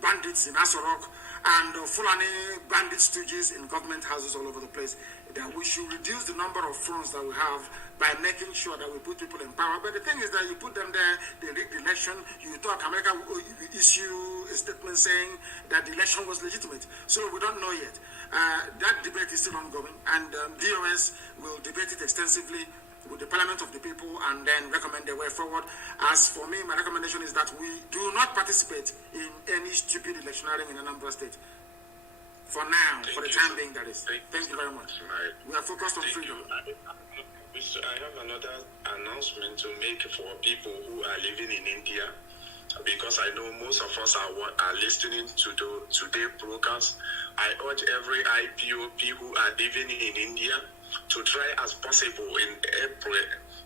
bandits in Asorok, and Fulani bandit stooges in government houses all over the place. That we should reduce the number of fronts that we have by making sure that we put people in power. But the thing is that you put them there, they rig the election, you talk, America will issue a statement saying that the election was legitimate. So we don't know yet. That debate is still ongoing, and DOS will debate it extensively with the Parliament of the People and then recommend the way forward. As for me, my recommendation is that we do not participate in any stupid electioneering in Anambra State. For now, for the time being, that is. Thank you very much. We are focused on freedom. I have another announcement to make for people who are living in India, because I know most of us are listening to today's broadcast. I urge every IPOP who are living in India to try as possible in April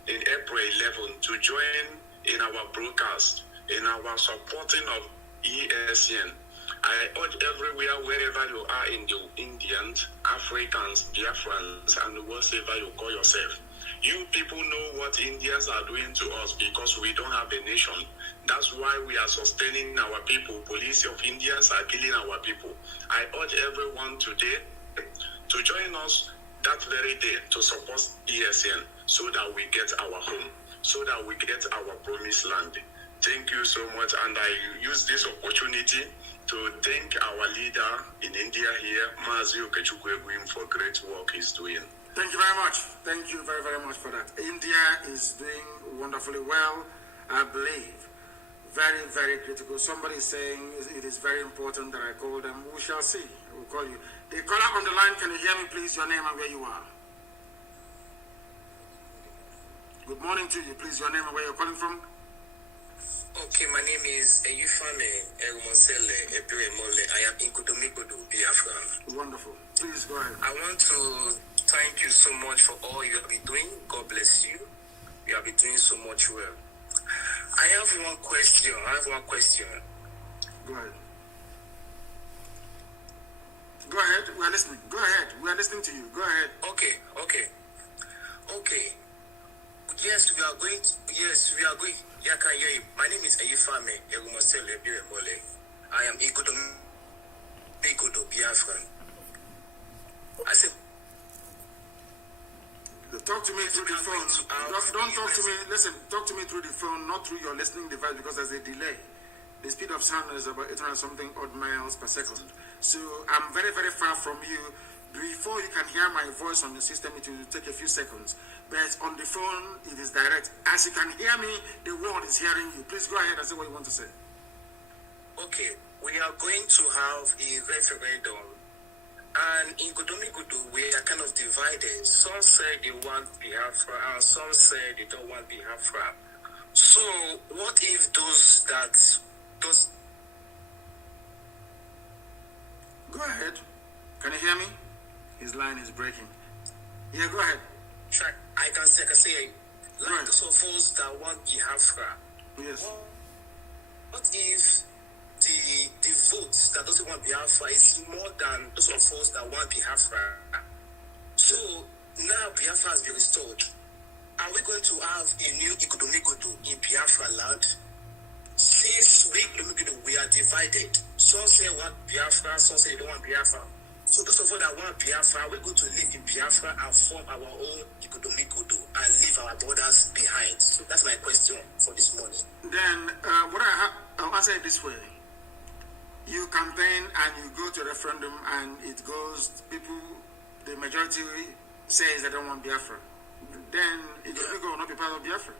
11 to join in our broadcast, in our supporting of ESN. I urge everywhere, wherever you are in the Indians, Africans, Biafrans, and whatever you call yourself, you people know what Indians are doing to us because we don't have a nation. That's why we are sustaining our people. Police of Indians are killing our people. I urge everyone today to join us that very day to support ESN so that we get our home, so that we get our promised land. Thank you so much, and I use this opportunity to thank our leader in India here, Mazi Nnamdi, for great work he's doing. Thank you very much. Thank you very, very much for that. India is doing wonderfully well, I believe. Very, very critical. Somebody is saying it is very important that I call them. We shall see. We'll call you. The caller on the line, can you hear me, please? Your name and where you are. Good morning to you. Please, your name and where you're calling from. Okay, my name is Eyufame Erumosele Ebiremole. I am in Kudomigodo, Biafra. Wonderful. Please go ahead. I want to thank you so much for all you have been doing. God bless you. You have been doing so much well. I have one question. Go ahead. Go ahead. We are listening. Go ahead. We are listening to you. Go ahead. Okay. Yes, we are going. Yeah, I can hear you. My name is Eyufame Erumosele Ebiremole. I am Igodo Biafra. I said, talk to me through the phone. Don't talk to me. Listen, talk to me through the phone, not through your listening device, because there's a delay. The speed of sound is about 800 something odd miles per second. So I'm very, very far from you. Before you can hear my voice on the system, it will take a few seconds. But on the phone, it is direct. As you can hear me, the world is hearing you. Please go ahead and say what you want to say. Okay, we are going to have a referendum. And in Kudomigodo, we are kind of divided. Some say they want Biafra, and some say they don't want Biafra. So, what if those... Go ahead. Can you hear me? His line is breaking. Yeah, go ahead. I can say, like those of us that want Biafra. Yes. What if the votes that doesn't want Biafra is more than those of us that want Biafra? So now Biafra has been restored. Are we going to have a new Ikudomigodo in Biafra land? Since we are divided. Some say want Biafra, some say they don't want Biafra. So those of us that want Biafra, we're going to live in Biafra and form our own Ikudomigodo and leave our borders behind. So that's my question for this morning. Then I'll answer it this way. You campaign and you go to a referendum and it goes, the majority says they don't want Biafra. Then Ikudomigodo will not be part of Biafra.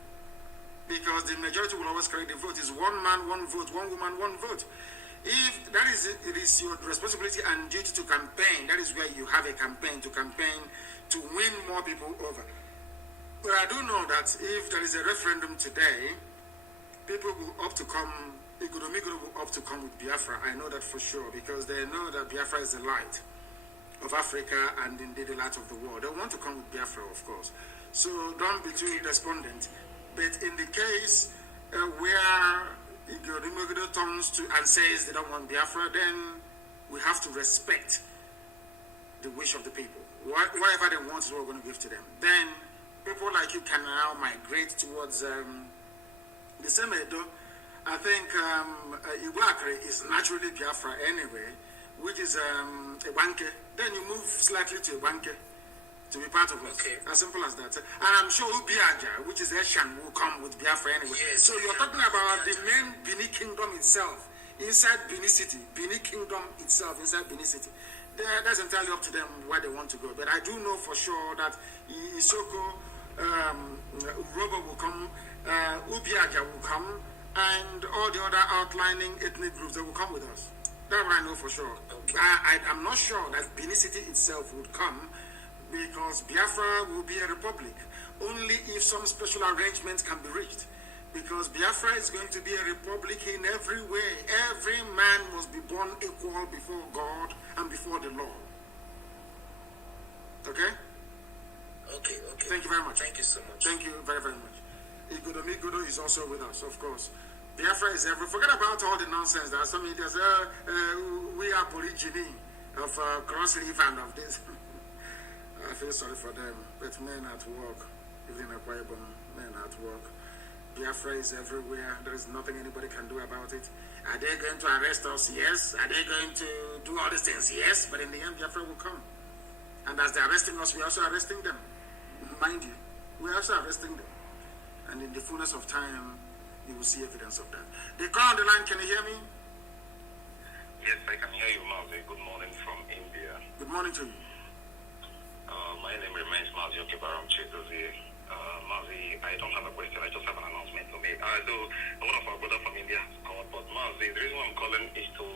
Because the majority will always carry the vote. It's one man, one vote, one woman, one vote. If that is it, it is your responsibility and duty to campaign. That is where you have a campaign to win more people over. But I do know that if there is a referendum today, people will opt to come, Ikudomigodo will opt to come with Biafra. I know that for sure, because they know that Biafra is the light of Africa and indeed the light of the world. They want to come with Biafra, of course. So don't be too despondent. But in the case where Ikudomigodo turns to and says they don't want Biafra, then we have to respect the wish of the people. Whatever they want is what we're going to give to them. Then people like you can now migrate towards the same Edo. I think Iwakre is naturally Biafra anyway, which is Ewanke. Then you move slightly to Ewanke to be part of us. Okay. As simple as that. And I'm sure Ubiaja, which is Eshan, will come with Biafra anyway. Yes, so you're talking about the main Bini kingdom itself, inside Bini City. Bini kingdom itself, inside Bini City. That's entirely up to them where they want to go. But I do know for sure that Isoko, Urobo will come, Ubiaja will come, and all the other outlining ethnic groups, they will come with us. That's what I know for sure. Okay. I'm not sure that Bini City itself would come, because Biafra will be a republic only if some special arrangements can be reached. Because Biafra is going to be a republic in every way. Every man must be born equal before God and before the law. Okay? Okay. Thank you very much. Thank you so much. Thank you very, very much. Ikudomigodo is also with us, of course. Biafra is everywhere. Forget about all the nonsense that some medias, we are polygyny of cross leaf and of this. I feel sorry for them, but men at work, even in Akwa men at work. Biafra is everywhere. There is nothing anybody can do about it. Are they going to arrest us? Yes. Are they going to do all these things? Yes. But in the end, Biafra will come. And as they're arresting us, we're also arresting them. Mind you, we're also arresting them. And in the fullness of time, you will see evidence of that. The call on the line, can you hear me? Yes, I can hear you, Mazi. Good morning from India. Good morning to you. My name remains Mazi Nnamdi. Mazi, I don't have a question. I just have an announcement to make. Though one of our brothers from India has called, but Mazi, the reason why I'm calling is to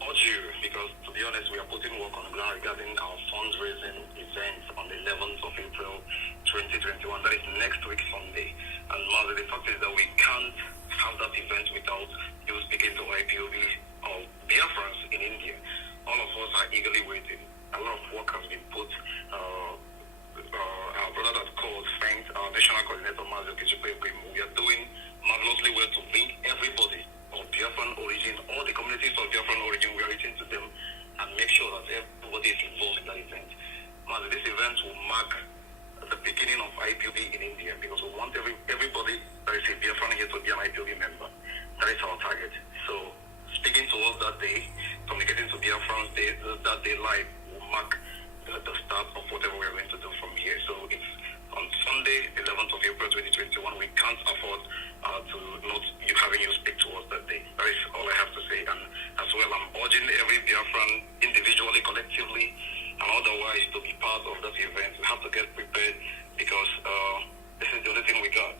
urge you, because to be honest, we are putting work on the ground regarding our fundraising event on the 11th of April 2021. That is next week, Sunday. And Mazi, the fact is that we can't have that event without you speaking to IPOB or Biafrans in India. All of us are eagerly waiting. A lot of work has been put. Our brother that called thanked our national coordinator, Mazi Nnamdi. We are doing marvelously well to bring everybody of Biafran origin, all the communities of Biafran origin, we are reaching to them and make sure that everybody is involved in that event. Mazi, this event will mark the beginning of IPOB in India, because we want everybody that is a Biafran here to be an IPOB member. That is our target. So speaking to us that day, communicating to Biafrans that day live will mark the start of whatever we are going to do from here. So it's on Sunday, 11th of April 2021. We can't afford to not you having you speak to us that day. That is all I have to say. And as well, I'm urging every Biafran individually, collectively, and otherwise to be part of that event. We have to get prepared, because this is the only thing we got.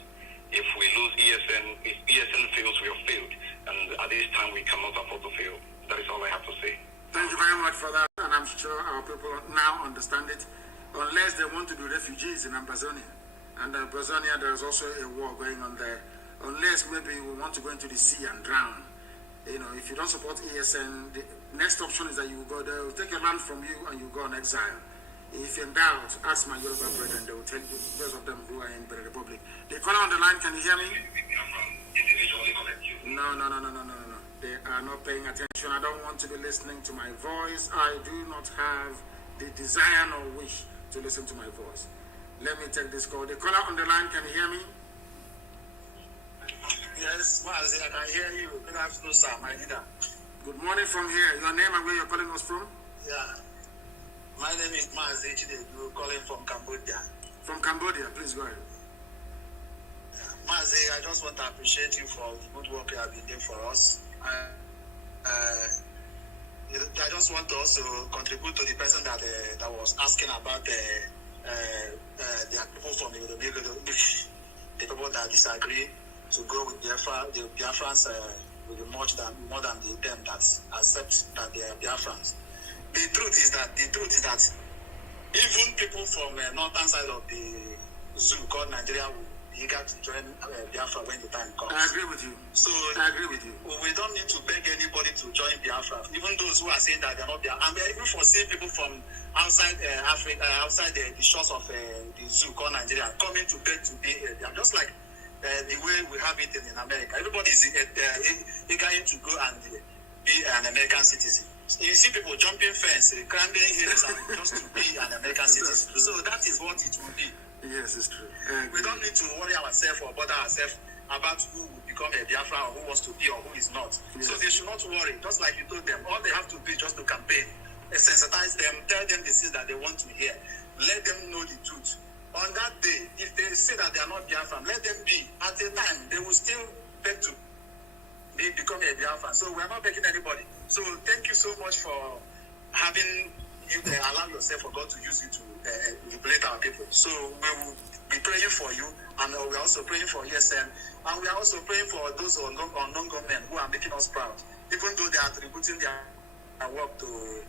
If we lose ESN, if ESN fails, we have failed. And at this time, we cannot afford to fail. That is all I have to say. Thank you very much for that, and I'm sure our people now understand it, unless they want to be refugees in Amazonia. And in Amazonia, there's also a war going on there. Unless maybe we want to go into the sea and drown. You know, if you don't support ESN, the next option is that you go there, will take your land from you, and you go on exile. If in doubt, ask my Yoruba brethren, they will tell you, those of them who are in the Republic. The caller on the line, can you hear me? No. They are not paying attention. I don't want to be listening to my voice. I do not have the desire nor wish to listen to my voice. Let me take this call. The caller on the line, can you hear me? Yes, Mazi, I can hear you. Good afternoon, sir, my leader. Good morning from here. Your name and where you're calling us from? Yeah. My name is Mazi Nnamdi Kanu, calling from Cambodia. From Cambodia, please go ahead. Mazi, I just want to appreciate you for the good work you have been doing for us. I just want to also contribute to the person that was asking about the people from the people that disagree to go with Biafra. The Biafrans will be more than them that accept that they are Biafrans. The truth is that even people from northern side of the zoo called Nigeria will be eager to join Biafra when the time comes. I agree with you. So I agree with you. We don't need to beg anybody to join Biafra. Even those who are saying that they're not Biafra, and we're even foreseeing people from outside Africa, outside the shores of the zoo called Nigeria, coming to beg to be just like the way we have it in America. Everybody is eager to go and be an American citizen. You see people jumping fence, climbing hills, and just to be an American citizen. So that is what it will be. Yes, it's true. We don't need to worry ourselves or bother ourselves about who will become a Biafra or who wants to be or who is not. Yes. So they should not worry. Just like you told them, all they have to do is just to campaign, sensitize them, tell them the things that they want to hear, let them know the truth. On that day, if they say that they are not Biafran, let them be. At the time, they will still beg to become a Biafran. So we are not begging anybody. So thank you so much for having you allow yourself for God to use you to liberate our people. So we will be praying for you, and we are also praying for ESN, and we are also praying for those unknown government who are making us proud, even though they are attributing their work to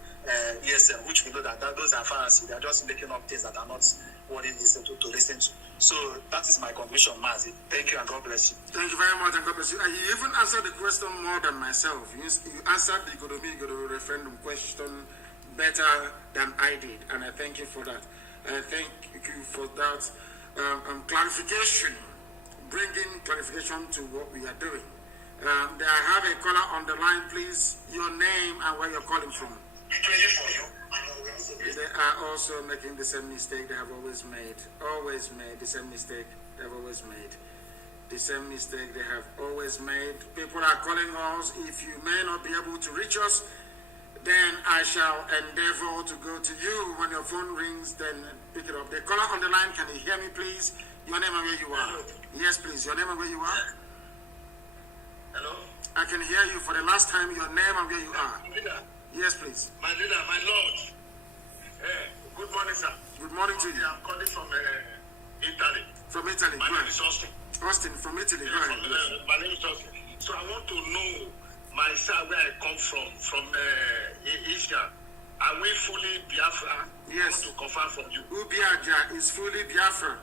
ESN, which we know that those are Pharisees. They are just making up things that are not what it is to listen to. So that is my conclusion, Mazi. Thank you, and God bless you. Thank you very much, and God bless you. You even answered the question more than myself. You answered the IGBO referendum question better than I did, and I thank you for that. I thank you for that clarification, bringing clarification to what we are doing. I have a caller on the line, please. Your name and where you're calling from. They are also making the same mistake they have always made. The same mistake they have always made. The same mistake they have always made. People are calling us. If you may not be able to reach us, then I shall endeavor to go to you. When your phone rings, then pick it up. The caller on the line, can you hear me, please? Your name and where you are. Hello. Yes, please. Your name and where you are. Hello? I can hear you for the last time. Your name and where you are. Leader. Yes, please. My leader, my lord. Good morning, sir. Good morning to you. I'm calling from Italy. From Italy. My name is Austin. Austin, from Italy. Yeah, my name is Austin. So I want to know myself where I come from Asia. Are we fully Biafra? Yes. I want to confirm from you. OBI-IGBO is fully Biafra.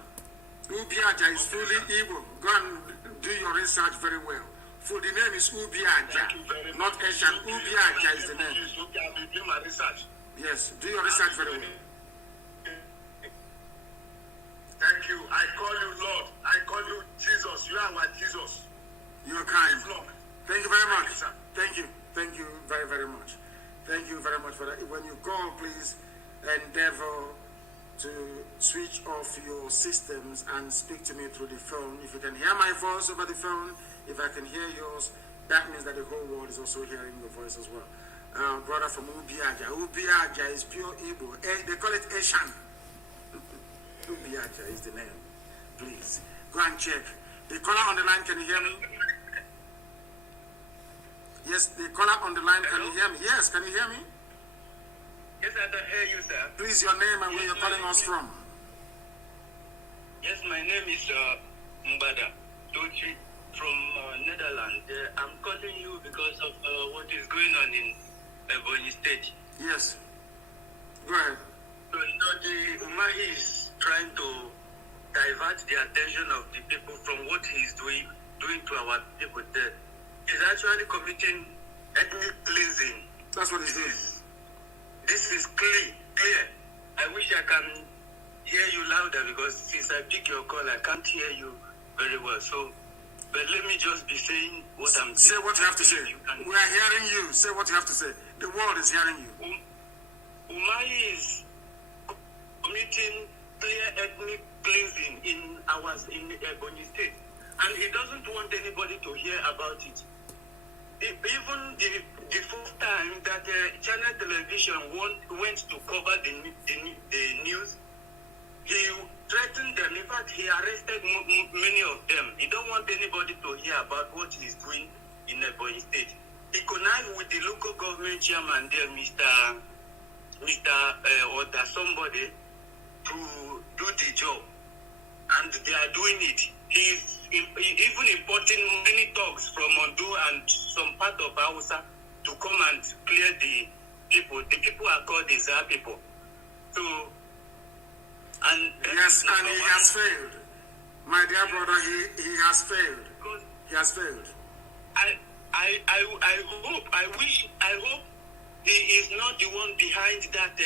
OBI-IGBO is fully Igbo. Go and do your research very well. For the name is OBI-IGBO, not Asian. OBI-IGBO is the name. Okay, I will do my research. Yes, do your research very well. Thank you. I call you Lord. I call you Jesus. You are our Jesus. You're kind. Lord. Thank you very much. Thank you, sir. Thank you. Thank you very, very much. Thank you very much for that. When you call, please endeavor to switch off your systems and speak to me through the phone. If you can hear my voice over the phone, if I can hear yours, that means that the whole world is also hearing your voice as well. Brother from OBI-IGBO. OBI-IGBO is pure Igbo. They call it Asian. OBI-IGBO is the name. Please, go and check. The caller on the line, can you hear me? Yes, the caller on the line, can you hear me? Yes, can you hear me? Yes, I can hear you, sir. Please, your name and where you're calling us from. Yes, my name is Mbada Dochi from Netherlands. I'm calling you because of what is going on in Ebonyi State. Yes. Go ahead. So, the Umahi is trying to divert the attention of the people from what he is doing to our people there. He's actually committing ethnic cleansing. That's what he's doing. This is clear. I wish I can hear you louder because since I pick your call, I can't hear you very well. So, but let me just be saying what I'm saying. Say what you have to say. We are hearing you. Say what you have to say. The world is hearing you. Umahi is committing clear ethnic cleansing in Ebonyi State, and he doesn't want anybody to hear about it. Even the first time that Channel Television went to cover the news, he threatened them. In fact, he arrested many of them. He don't want anybody to hear about what he's doing in Ebonyi State. He connived with the local government chairman there, Mr. Or somebody, to do the job, and they are doing it. He's even importing many dogs from Ondo and some part of Hausa to come and clear the people. The people are called the Zar people. So, and yes, and he has failed. My dear brother, he has failed. He has failed. I hope he is not the one behind that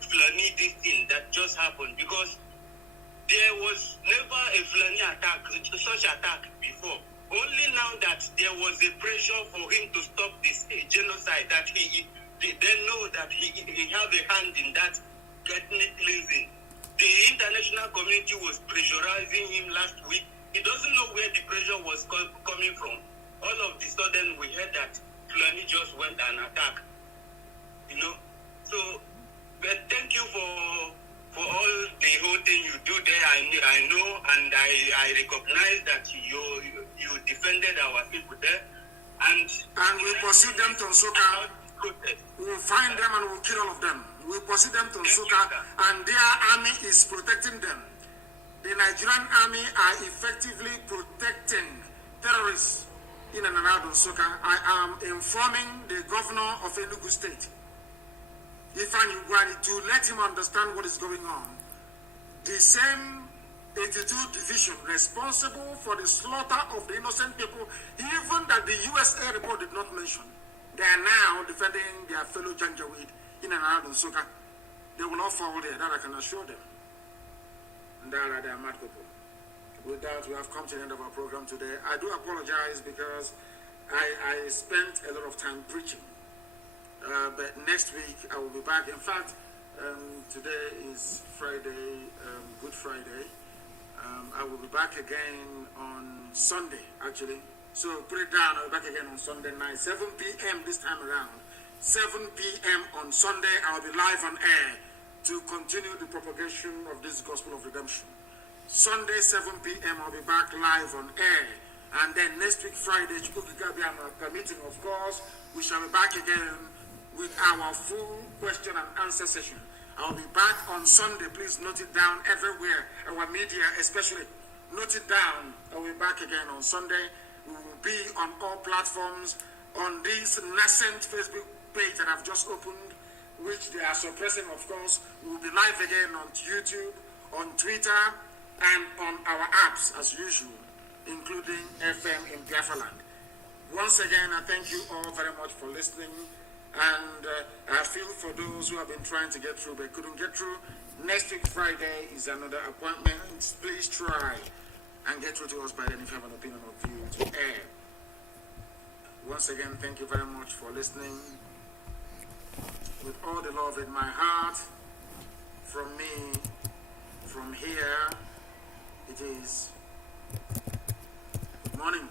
Fulani this thing that just happened, because there was never a Fulani attack, such attack before. Only now that there was a pressure for him to stop this genocide, that he then know that he have a hand in that ethnic cleansing. The international community was pressurizing him last week. He doesn't know where the pressure was coming from. All of a sudden, we heard that Fulani just went and attacked. So, but thank you for all the whole thing you do there. I know, and I recognize that you defended our people there, and we pursue them to Nsukka. We will find them and we will kill all of them. We will pursue them to Nsukka, and their army is protecting them. The Nigerian army are effectively protecting terrorists in and around Nsukka. I am informing the governor of Enugu State, Ifeanyi Ugwuanyi, to let him understand what is going on. The same 82 division responsible for the slaughter of the innocent people, even that the USA report did not mention, they are now defending their fellow Janjaweed in and around Nsukka. They will not fall there, that I can assure them. And they are mad people. with that, we have come to the end of our program today. I do apologize because I spent a lot of time preaching. But next week I will be back. In fact, today is Friday, Good Friday. I will be back again on Sunday, actually. So put it down, I'll be back again on Sunday night, 7 p.m. this time around. 7 p.m. on Sunday, I'll be live on air to continue the propagation of this gospel of redemption. Sunday, 7 p.m., I'll be back live on air. And then next week, Friday, permitting, of course, we shall be back again with our full question and answer session. I'll be back on Sunday. Please note it down everywhere. Our media, especially, note it down. I'll be back again on Sunday. We will be on all platforms. On this nascent Facebook page that I've just opened, which they are suppressing, of course, we will be live again on YouTube, on Twitter, and on our apps as usual, including FM in Biafra land. Once again, I thank you all very much for listening. And I feel for those who have been trying to get through but couldn't get through. Next week, Friday, is another appointment. Please try and get through to us by then if you have an opinion or view to air. Once again, thank you very much for listening. With all the love in my heart, from me, from here, it is good morning.